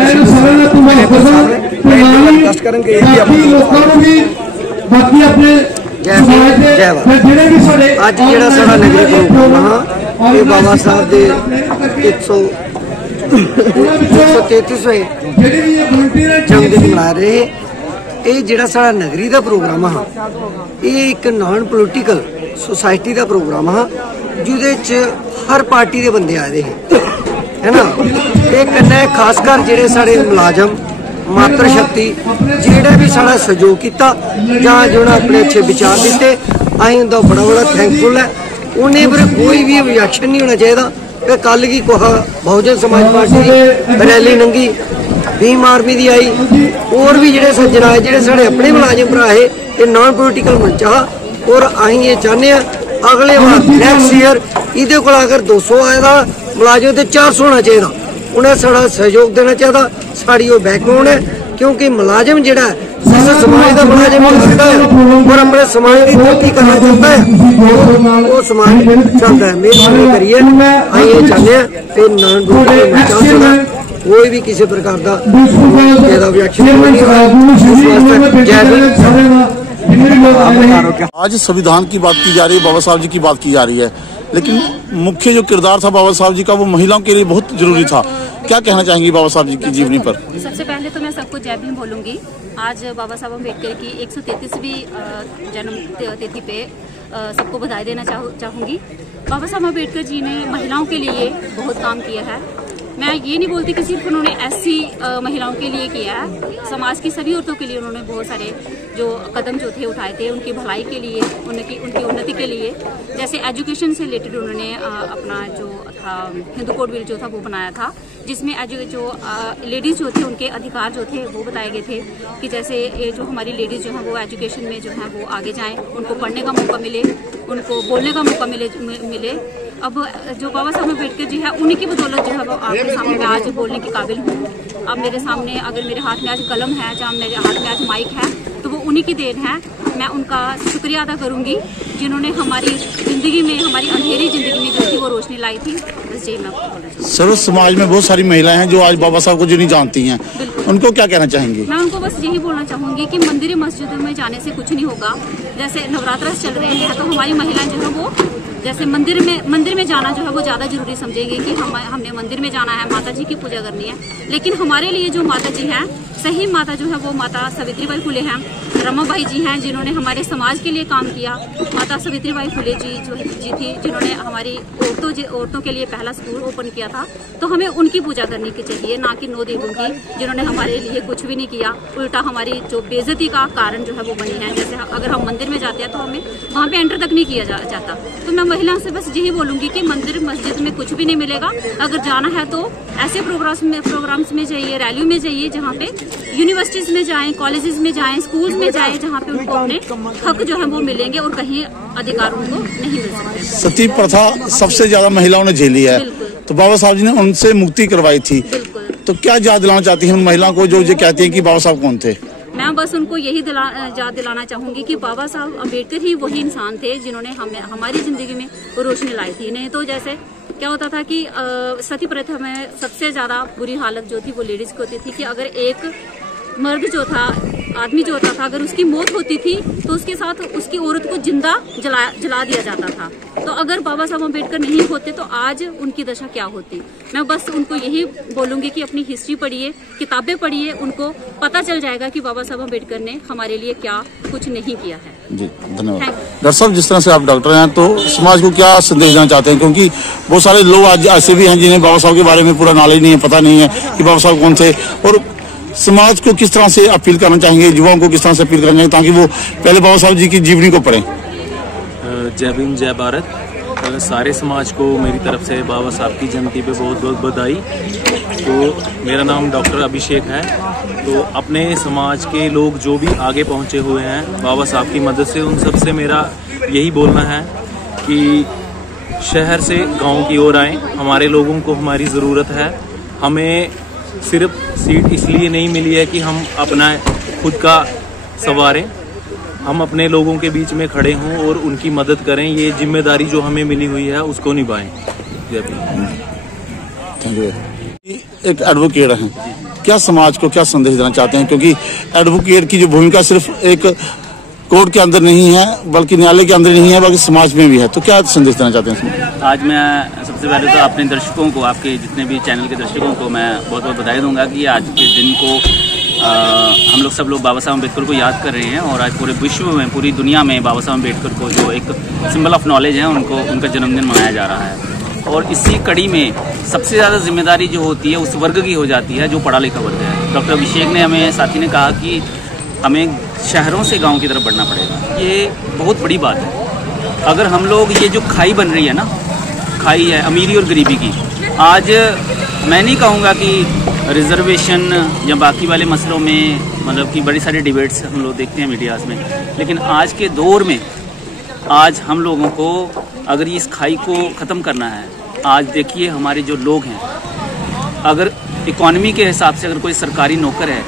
रिक्वेस्ट करेंगे ये भी अपनी अज जो साड़ा नगरी प्रोग्राम हाँ ये बाबा साहब के 133वें जन्मदिन मना रहे। ये जो साड़ा नगरी का प्रोग्राम हाँ ये एक नॉन पोलिटिकल सोसाइटी का प्रोग्राम हाँ जिदे हर पार्टी के बंदे आए है ना। ये कन्नै खासकर जेडे साढ़े मुलाजम मात्र शक्ति जेड़ा भी साड़ा सहयोग किया जो अपने अच्छे विचार दिते, अं उनका बड़ा बड़ा थैंकफुल है। उन्हें फिर कोई भी ऑब्जेक्शन नहीं होना चाहिए। कल की बहुजन समाज पार्टी रैली लंघी, भीम आर्मी की आई, और भी जोड़े सज्जन आए जोड़े साढ़े अपने मुलाजिम भरा है, ये नॉन पोलिटिकल मंच हा। और अं ये चाहते हैं अगले बार नैक्सट ईयर ये अगर 200 आएगा मुलाजिम तो 400 होना चाहिए। उन्हें साड़ा सहयोग देना चाहिए, साड़ी वो बैकबोन है। क्योंकि मुलाजिम जोड़ा जिस समाज का मुलाजिम चाहता है और अपने समाज की तरक्की करना चाहता है, वो समाज चाहता है। मेहरबानी करिए, ये चाहते हैं कि नॉन पोलिटिकल मंच कोई भी किसी प्रकार का ऑब्जेक्शन नहीं होगा। जय हिंद। आज संविधान की बात की जा रही है, बाबा साहब जी की बात की जा रही है, लेकिन मुख्य जो किरदार था बाबा साहब जी का वो महिलाओं के लिए बहुत जरूरी था। क्या कहना चाहेंगी बाबा साहब जी की जीवनी पर? सबसे पहले तो मैं सबको जय भीम बोलूंगी। आज बाबा साहब अम्बेडकर की 133वीं जन्म तिथि पे सबको बधाई देना चाहूंगी। बाबा साहब अम्बेडकर जी ने महिलाओं के लिए बहुत काम किया है। मैं ये नहीं बोलती कि सिर्फ उन्होंने एससी महिलाओं के लिए किया है, समाज की सभी औरतों के लिए उन्होंने बहुत सारे जो कदम जो थे उठाए थे, उनकी भलाई के लिए, उनकी उन्नति के लिए। जैसे एजुकेशन से रिलेटेड उन्होंने अपना जो था हिंदू कोड बिल जो था वो बनाया था, जिसमें जो लेडीज़ जो थे उनके अधिकार जो थे वो बताए गए थे कि जैसे ये जो हमारी लेडीज़ जो है वो एजुकेशन में जो है वो आगे जाएं, उनको पढ़ने का मौका मिले, उनको बोलने का मौका मिले। अब जो बाबा साहब अम्बेडकर जी है उन्हीं की बदौलत जो है वो आपके सामने मैं आज बोलने के काबिल हूँ। अब मेरे सामने अगर मेरे हाथ में आज कलम है, जहाँ मेरे हाथ में आज माइक है, तो वो उन्हीं की देन है। मैं उनका शुक्रिया अदा करूंगी जिन्होंने हमारी जिंदगी में, हमारी अंधेरी जिंदगी में जो थी वो रोशनी लाई थी। बस जी मैं सर्व समाज में बहुत सारी महिलाएं हैं जो आज बाबा साहब को जो नहीं जानती हैं, उनको क्या कहना चाहेंगी? मैं उनको बस यही बोलना चाहूंगी कि मंदिर मस्जिदों में जाने से कुछ नहीं होगा। जैसे नवरात्र चल रहे हैं तो हमारी महिलाएं जो है वो जैसे मंदिर में जाना जो है वो ज़्यादा जरूरी समझेंगे कि हमने मंदिर में जाना है, माता जी की पूजा करनी है। लेकिन हमारे लिए जो माता जी हैं, सही माता जो है वो माता सावित्रीबाई फुले हैं, रमाबाई जी हैं जिन्होंने हमारे समाज के लिए काम किया। माता सावित्रीबाई फुले जी थी जिन्होंने हमारी औरतों के लिए पहला स्कूल ओपन किया था। तो हमें उनकी पूजा करनी चाहिए, ना कि 9 देवों की जिन्होंने हमारे लिए कुछ भी नहीं किया, उल्टा हमारी जो बेइज्जती का कारण जो है वो बनी है। जैसे अगर हम मंदिर में जाते हैं तो हमें वहाँ पे एंटर तक नहीं किया जाता। तो मैं महिलाओं से बस यही बोलूंगी कि मंदिर मस्जिद में कुछ भी नहीं मिलेगा। अगर जाना है तो ऐसे प्रोग्राम्स में जाइए, रैलियों में जाइए, जहाँ पे यूनिवर्सिटीज में जाएं, कॉलेजेस में जाएं, स्कूल्स में जाएं, जहाँ पे उनको अपने हक जो है वो मिलेंगे और कहीं अधिकार उनको नहीं मिल सकते। सती प्रथा सबसे ज्यादा महिलाओं ने झेली है, तो बाबा साहब जी ने उनसे मुक्ति करवाई थी। तो क्या याद दिलाना चाहती हैं उन महिलाओं को जो ये कहती हैं कि बाबा साहब कौन थे? मैं बस उनको यही याद दिलाना चाहूंगी कि बाबा साहब अम्बेडकर ही वही इंसान थे जिन्होंने हमारी जिंदगी में रोशनी लाई थी। नहीं तो जैसे क्या होता था कि सती प्रथा में सबसे ज्यादा बुरी हालत जो थी वो लेडीज की होती थी कि अगर एक मर्द जो था, आदमी जो होता था, अगर उसकी मौत होती थी तो उसके साथ उसकी औरत को जिंदा जला दिया जाता था। तो अगर बाबा साहब अम्बेडकर नहीं होते तो आज उनकी दशा क्या होती। मैं बस उनको यही बोलूंगी कि अपनी हिस्ट्री पढ़िए, किताबें पढ़िए, उनको पता चल जाएगा कि बाबा साहब अम्बेडकर ने हमारे लिए क्या कुछ नहीं किया है। जी धन्यवाद। डॉक्टर साहब, जिस तरह से आप डॉक्टर हैं तो समाज को क्या संदेश देना चाहते हैं? क्योंकि बहुत सारे लोग आज ऐसे भी हैं जिन्हें बाबा साहब के बारे में पूरा नॉलेज नहीं है, पता नहीं है कि बाबा साहब कौन थे, और समाज को किस तरह से अपील करना चाहेंगे, युवाओं को किस तरह से अपील करना चाहिए ताकि वो पहले बाबा साहब जी की जीवनी को पढ़ें? जय भीम, जय भारत। सारे समाज को मेरी तरफ से बाबा साहब की जयंती पे बहुत बहुत बधाई। तो मेरा नाम डॉक्टर अभिषेक है। तो अपने समाज के लोग जो भी आगे पहुंचे हुए हैं बाबा साहब की मदद से, उन सब से मेरा यही बोलना है कि शहर से गांव की ओर आए। हमारे लोगों को हमारी ज़रूरत है। हमें सिर्फ सीट इसलिए नहीं मिली है कि हम अपना खुद का संवारें, हम अपने लोगों के बीच में खड़े हों और उनकी मदद करें। ये जिम्मेदारी जो हमें मिली हुई है उसको निभाएं। जय भीम। Thank you. एक एडवोकेट हैं, क्या समाज को क्या संदेश देना चाहते हैं? क्योंकि एडवोकेट की जो भूमिका सिर्फ एक कोर्ट के अंदर नहीं है बल्कि न्यायालय के अंदर नहीं है, बल्कि समाज में भी है। तो क्या संदेश देना चाहते हैं इसमें? आज मैं सबसे पहले तो अपने दर्शकों को, आपके जितने भी चैनल के दर्शकों को मैं बहुत बहुत बधाई दूंगा कि आज के दिन को हम सब लोग बाबा साहब अम्बेडकर को याद कर रहे हैं। और आज पूरे विश्व में, पूरी दुनिया में बाबा साहब अम्बेडकर को जो एक सिंबल ऑफ नॉलेज है उनका जन्मदिन मनाया जा रहा है। और इसी कड़ी में सबसे ज़्यादा जिम्मेदारी जो होती है उस वर्ग की हो जाती है जो पढ़ा लिखा वर्ग है। डॉक्टर अभिषेक ने हमें, साथी ने कहा कि हमें शहरों से गांव की तरफ बढ़ना पड़ेगा। ये बहुत बड़ी बात है। अगर हम लोग, ये जो खाई बन रही है ना, खाई है अमीरी और गरीबी की, आज मैं नहीं कहूँगा कि रिजर्वेशन या बाकी वाले मसलों में, मतलब कि बड़ी सारी डिबेट्स हम लोग देखते हैं मीडियाज़ में, लेकिन आज के दौर में आज हम लोगों को अगर इस खाई को ख़त्म करना है, आज देखिए हमारे जो लोग हैं, अगर इकॉनमी के हिसाब से अगर कोई सरकारी नौकर है,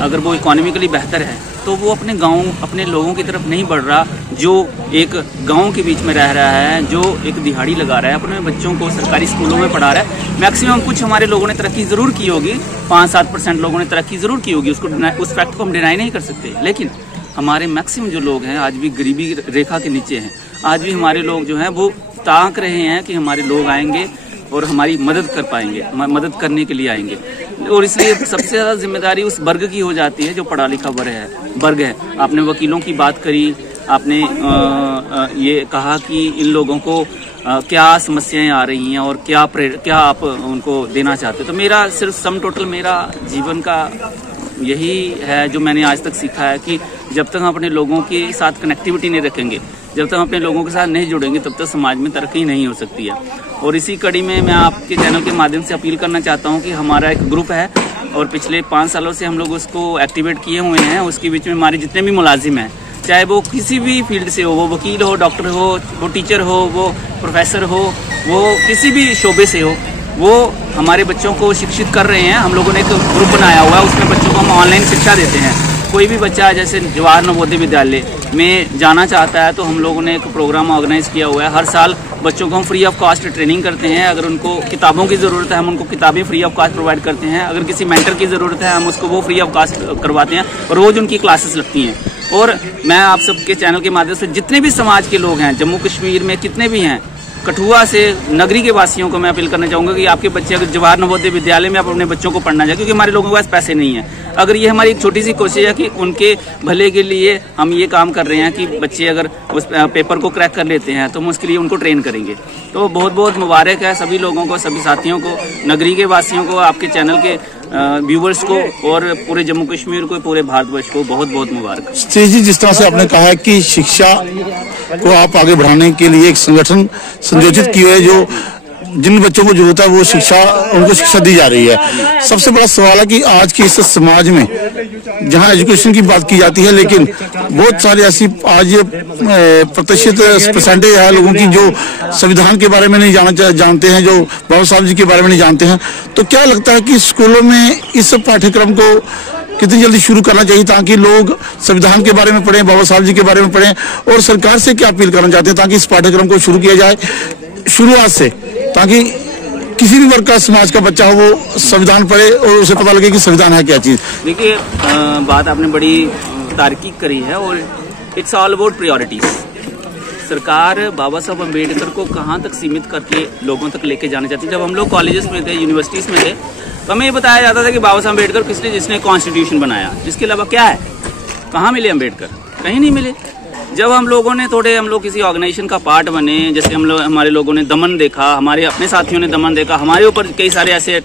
अगर वो इकोनॉमिकली बेहतर है तो वो अपने गांव, अपने लोगों की तरफ नहीं बढ़ रहा। जो एक गांव के बीच में रह रहा है, जो एक दिहाड़ी लगा रहा है, अपने बच्चों को सरकारी स्कूलों में पढ़ा रहा है। मैक्सिमम कुछ हमारे लोगों ने तरक्की ज़रूर की होगी, 5-7% लोगों ने तरक्की ज़रूर की होगी, उस फैक्ट को हम डिनाई नहीं कर सकते। लेकिन हमारे मैक्सिमम जो लोग हैं आज भी गरीबी रेखा के नीचे हैं। आज भी हमारे लोग जो हैं वो ताक रहे हैं कि हमारे लोग आएंगे और हमारी मदद कर पाएंगे, मदद करने के लिए आएंगे। और इसलिए सबसे ज़्यादा जिम्मेदारी उस वर्ग की हो जाती है जो पढ़ा लिखा वर्ग है। आपने वकीलों की बात करी, आपने ये कहा कि इन लोगों को क्या समस्याएं आ रही हैं और क्या आप उनको देना चाहते हो। तो मेरा सिर्फ सम टोटल मेरा जीवन का यही है जो मैंने आज तक सीखा है कि जब तक हम अपने लोगों के साथ कनेक्टिविटी नहीं रखेंगे, जब तक हम अपने लोगों के साथ नहीं जुड़ेंगे, तब तक समाज में तरक्की नहीं हो सकती है। और इसी कड़ी में मैं आपके चैनल के माध्यम से अपील करना चाहता हूं कि हमारा एक ग्रुप है और पिछले 5 सालों से हम लोग उसको एक्टिवेट किए हुए हैं। उसके बीच में हमारे जितने भी मुलाजिम हैं, चाहे वो किसी भी फील्ड से हो, वो वकील हो, डॉक्टर हो, वो टीचर हो, वो प्रोफेसर हो, वो किसी भी शोबे से हो, वो हमारे बच्चों को शिक्षित कर रहे हैं। हम लोगों ने एक ग्रुप बनाया हुआ है, उसमें बच्चों को हम ऑनलाइन शिक्षा देते हैं। कोई भी बच्चा जैसे जवाहर नवोदय विद्यालय में जाना चाहता है तो हम लोगों ने एक प्रोग्राम ऑर्गेनाइज किया हुआ है। हर साल बच्चों को हम फ्री ऑफ कॉस्ट ट्रेनिंग करते हैं। अगर उनको किताबों की ज़रूरत है हम उनको किताबें फ्री ऑफ कॉस्ट प्रोवाइड करते हैं। अगर किसी मेंटर की ज़रूरत है हम उसको वो फ्री ऑफ कॉस्ट करवाते हैं। रोज़ उनकी क्लासेस लगती हैं। और मैं आप सबके चैनल के माध्यम से जितने भी समाज के लोग हैं, जम्मू कश्मीर में कितने भी हैं, कठुआ से नगरी के वासियों को मैं अपील करना चाहूँगा कि आपके बच्चे अगर जवाहर नवोदय विद्यालय में आप अपने बच्चों को पढ़ना चाहिए, क्योंकि हमारे लोगों के पास पैसे नहीं है। अगर ये हमारी एक छोटी सी कोशिश है कि उनके भले के लिए हम ये काम कर रहे हैं कि बच्चे अगर उस पेपर को क्रैक कर लेते हैं तो हम उसके लिए उनको ट्रेन करेंगे। तो बहुत बहुत मुबारक है सभी लोगों को, सभी साथियों को, नगरी के वासियों को, आपके चैनल के व्यूवर्स को और पूरे जम्मू कश्मीर को, पूरे भारतवर्ष को बहुत बहुत मुबारक। जी, जिस तरह से आपने कहा है कि शिक्षा को आप आगे बढ़ाने के लिए एक संगठन संयोजित किए है, जो जिन बच्चों को जरूरत है वो उनको शिक्षा दी जा रही है। सबसे बड़ा सवाल है कि आज के इस समाज में जहां एजुकेशन की बात की जाती है, लेकिन बहुत सारी ऐसी आज प्रतिशत परसेंटेज है लोगों की जो संविधान के बारे में नहीं जानते हैं, जो बाबा साहब जी के बारे में नहीं जानते हैं। तो क्या लगता है कि स्कूलों में इस पाठ्यक्रम को कितनी जल्दी शुरू करना चाहिए ताकि लोग संविधान के बारे में पढ़ें, बाबा साहब जी के बारे में पढ़ें? और सरकार से क्या अपील करना चाहते हैं ताकि इस पाठ्यक्रम को शुरू किया जाए शुरुआत से, ताकि किसी भी वर्ग का समाज का बच्चा हो वो संविधान पढ़े और उसे पता लगे कि संविधान है क्या चीज। देखिए, बात आपने बड़ी तार्किक करी है और इट्स ऑल अबाउट प्रायोरिटीज। सरकार बाबा साहब अम्बेडकर को कहाँ तक सीमित करके लोगों तक लेके जाना चाहती है। जब हम लोग कॉलेजेस में थे, यूनिवर्सिटीज में थे, तो हमें ये बताया जाता था कि बाबा साहब अम्बेडकर जिसने कॉन्स्टिट्यूशन बनाया, इसके अलावा क्या है? कहाँ मिले अम्बेडकर? कहीं नहीं मिले। जब हम लोगों ने हम लोग किसी ऑर्गेनाइजेशन का पार्ट बने, जैसे हमारे लोगों ने दमन देखा, हमारे अपने साथियों ने दमन देखा, हमारे ऊपर कई सारे ऐसे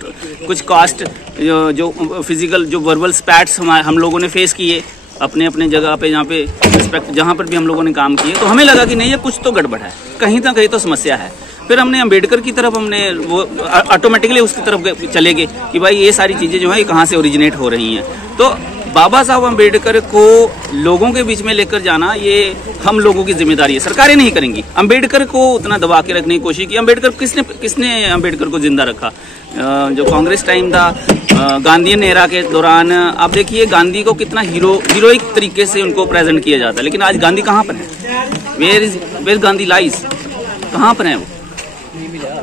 कुछ कास्ट जो फिजिकल जो वर्बल स्पैट्स हम लोगों ने फेस किए अपने अपने जगह पे, जहाँ पर भी हम लोगों ने काम किए, तो हमें लगा कि नहीं, ये कुछ तो गड़बड़ है, कहीं ना कहीं तो समस्या है। फिर हमने अम्बेडकर की तरफ वो ऑटोमेटिकली उसकी तरफ चले गए कि भाई ये सारी चीज़ें जो है ये कहाँ से ओरिजिनेट हो रही हैं। तो बाबा साहब अम्बेडकर को लोगों के बीच में लेकर जाना ये हम लोगों की जिम्मेदारी है, सरकारें नहीं करेंगी। अम्बेडकर को उतना दबा के रखने की कोशिश की। अम्बेडकर किसने अम्बेडकर को जिंदा रखा? जो कांग्रेस टाइम था, गांधीयन एरा के दौरान आप देखिए गांधी को कितना हीरोइक तरीके से उनको प्रेजेंट किया जाता है। लेकिन आज गांधी कहाँ पर है? Where Gandhi lies? कहाँ पर है वो?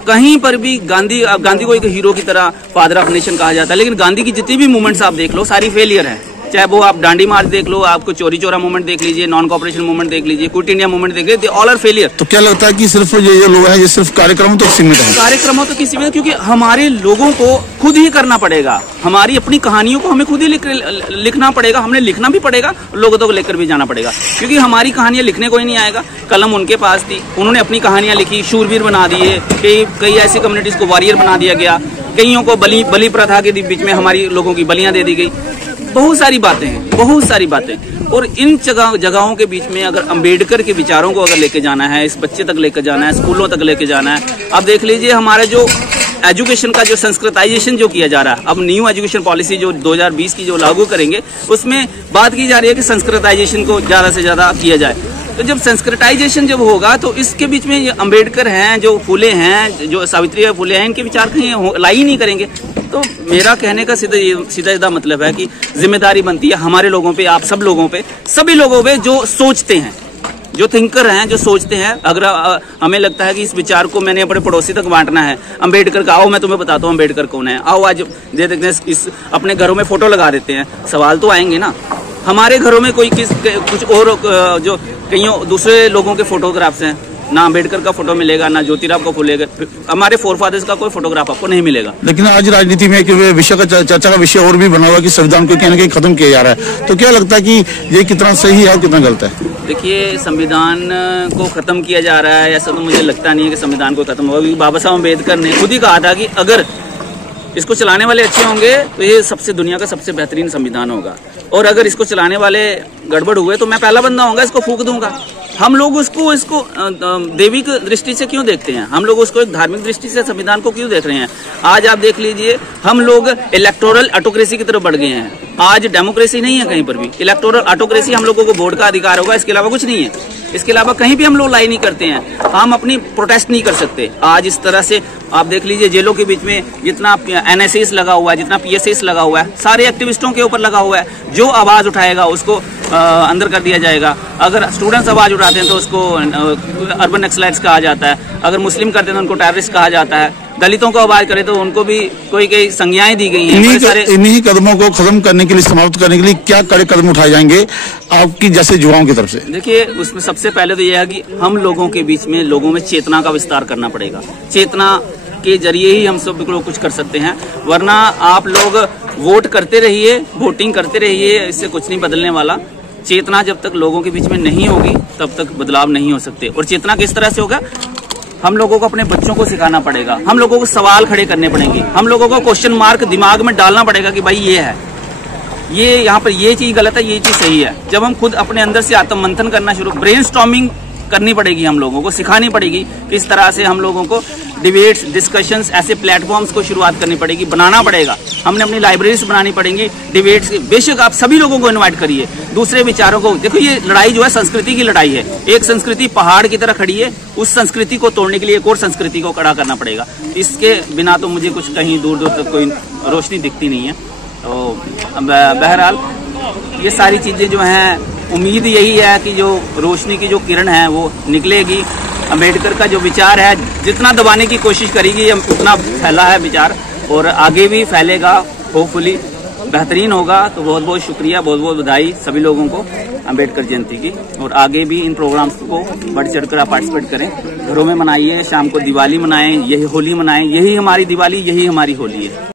कहीं पर भी गांधी को एक हीरो की तरह फादर ऑफ नेशन कहा जाता है, लेकिन गांधी की जितनी भी मूवमेंट्स आप देख लो सारी फेलियर है। चाहे वो आप डांडी मार्च देख लो, आपको चोरी चोरा मूवमेंट देख लीजिए, नॉन कॉपरेशन मूवमेंट देख लीजिए, क्विट इंडिया मूवमेंट देख लीजिए, ऑल आर फेलियर। तो क्या लगता है कि सिर्फ ये जो लोग हैं ये सिर्फ कार्यक्रमों तक सीमित है? कार्यक्रमों तक सीमित है, क्योंकि हमारे लोगों को खुद ही करना पड़ेगा। हमारी अपनी कहानियों को हमें खुद ही लिखना पड़ेगा, हमने लिखना भी पड़ेगा, लोगों तक लेकर भी जाना पड़ेगा, क्योंकि हमारी कहानियां लिखने को ही नहीं आएगा। कलम उनके पास थी, उन्होंने अपनी कहानियां लिखी, शूरवीर बना दिए, कई ऐसी कम्युनिटीज को वॉरियर बना दिया गया, कईयों को बलि प्रथा के बीच में हमारी लोगों की बलियां दे दी गई। बहुत सारी बातें हैं, बहुत सारी बातें। और इन जगहों के बीच में अगर अम्बेडकर के विचारों को अगर लेके जाना है, इस बच्चे तक लेकर जाना है, स्कूलों तक लेके जाना है। अब देख लीजिए हमारा जो एजुकेशन का जो संस्कृताइजेशन जो किया जा रहा है, अब न्यू एजुकेशन पॉलिसी जो 2020 की जो लागू करेंगे, उसमें बात की जा रही है कि संस्कृताइजेशन को ज्यादा से ज्यादा किया जाए। तो जब संस्कृताइजेशन जब होगा तो इसके बीच में ये अम्बेडकर हैं, जो फुले हैं, जो सावित्री फुले हैं, इनके विचार कहीं लाई नहीं करेंगे। तो मेरा कहने का सीधा मतलब है कि जिम्मेदारी बनती है हमारे लोगों पे, आप सब लोगों पे, सभी लोगों पे जो सोचते हैं, जो थिंकर हैं, जो सोचते हैं। अगर हमें लगता है कि इस विचार को मैंने अपने पड़ोसी तक बांटना है, अम्बेडकर का, आओ मैं तुम्हें बताता हूँ अम्बेडकर कौन है, आओ आज दे देखते हैं, इस अपने घरों में फोटो लगा देते हैं, सवाल तो आएंगे ना। हमारे घरों में कोई कुछ और जो कहीं दूसरे लोगों के फोटोग्राफ्स हैं, ना अम्बेडकर का फोटो मिलेगा, ना ज्योतिराव का मिलेगा, हमारे फोरफादर्स का कोई फोटोग्राफ आपको नहीं मिलेगा। लेकिन आज राजनीति में एक विषय का चर्चा का विषय और भी बना हुआ कि संविधान को कहीं ना कहीं खत्म किया जा रहा है, तो क्या लगता है कि ये कितना सही है और कितना गलत है? देखिए, संविधान को खत्म किया जा रहा है ऐसा तो मुझे लगता नहीं है कि संविधान को खत्म होगा। बाबा साहब अम्बेडकर ने खुद ही कहा था कि अगर इसको चलाने वाले अच्छे होंगे तो ये दुनिया का सबसे बेहतरीन संविधान होगा, और अगर इसको चलाने वाले गड़बड़ हुए तो मैं पहला बंदा होऊंगा, इसको फूंक दूंगा। हम लोग इसको दैविक दृष्टि से क्यों देखते हैं? हम लोग उसको एक धार्मिक दृष्टि से संविधान को क्यों देख रहे हैं? आज आप देख लीजिए, हम लोग इलेक्टोरल ऑटोक्रेसी की तरफ बढ़ गए हैं। आज डेमोक्रेसी नहीं है कहीं पर भी, इलेक्टोरल ऑटोक्रेसी। हम लोगों को वोट का अधिकार होगा, इसके अलावा कुछ नहीं है। इसके अलावा कहीं भी हम लोग लाई नहीं करते हैं, हम अपनी प्रोटेस्ट नहीं कर सकते। आज इस तरह से आप देख लीजिए, जेलों के बीच में जितना NSS लगा हुआ है, जितना PSS लगा हुआ है, सारे एक्टिविस्टों के ऊपर लगा हुआ है। जो आवाज उठाएगा उसको अंदर कर दिया जाएगा। अगर स्टूडेंट्स आवाज उठाते हैं तो उसको अर्बन नक्सलाइट्स कहा जाता है, अगर मुस्लिम करते हैं तो उनको टेररिस्ट कहा जाता है, दलितों को आवाज करे तो उनको भी कोई संज्ञाएं दी गई हैं। इन्हीं कदमों को खत्म करने के लिए, समाप्त करने के लिए क्या कड़े कदम उठाए जाएंगे आपकी जैसे युवाओं की तरफ से? देखिए, उसमें सबसे पहले तो यह है कि हम लोगों के बीच में लोगों में चेतना का विस्तार करना पड़ेगा। चेतना के जरिए ही हम सब लोग कुछ कर सकते हैं, वरना आप लोग वोट करते रहिए, वोटिंग करते रहिए, इससे कुछ नहीं बदलने वाला। चेतना जब तक लोगों के बीच में नहीं होगी तब तक बदलाव नहीं हो सकते। और चेतना किस तरह से होगा? हम लोगों को अपने बच्चों को सिखाना पड़ेगा, हम लोगों को सवाल खड़े करने पड़ेंगे, हम लोगों को क्वेश्चन मार्क दिमाग में डालना पड़ेगा कि भाई ये है, ये यहाँ पर ये चीज गलत है, ये चीज सही है। जब हम खुद अपने अंदर से आत्म मंथन करना शुरू, ब्रेनस्टॉर्मिंग करनी पड़ेगी, हम लोगों को सिखानी पड़ेगी किस तरह से हम लोगों को डिबेट्स, डिस्कशंस, ऐसे प्लेटफॉर्म्स को शुरुआत करनी पड़ेगी, बनाना पड़ेगा। हमने अपनी लाइब्रेरीज बनानी पड़ेंगी, डिबेट्स। बेशक आप सभी लोगों को इनवाइट करिए, दूसरे विचारों को। देखो, ये लड़ाई जो है संस्कृति की लड़ाई है। एक संस्कृति पहाड़ की तरह खड़ी है, उस संस्कृति को तोड़ने के लिए एक और संस्कृति को खड़ा करना पड़ेगा। इसके बिना तो मुझे कुछ कहीं दूर दूर तक कोई रोशनी दिखती नहीं है। तो बहरहाल ये सारी चीजें जो हैं, उम्मीद यही है कि जो रोशनी की जो किरण है वो निकलेगी। अम्बेडकर का जो विचार है, जितना दबाने की कोशिश करेगी उतना फैला है विचार, और आगे भी फैलेगा, होपफुली बेहतरीन होगा। तो बहुत बहुत शुक्रिया, बहुत बहुत बधाई सभी लोगों को अम्बेडकर जयंती की। और आगे भी इन प्रोग्राम्स को बढ़ चढ़कर आप पार्टिसिपेट करें, घरों में मनाइए, शाम को दिवाली मनाएं, यही होली मनाएं। यही हमारी दिवाली, यही हमारी होली है।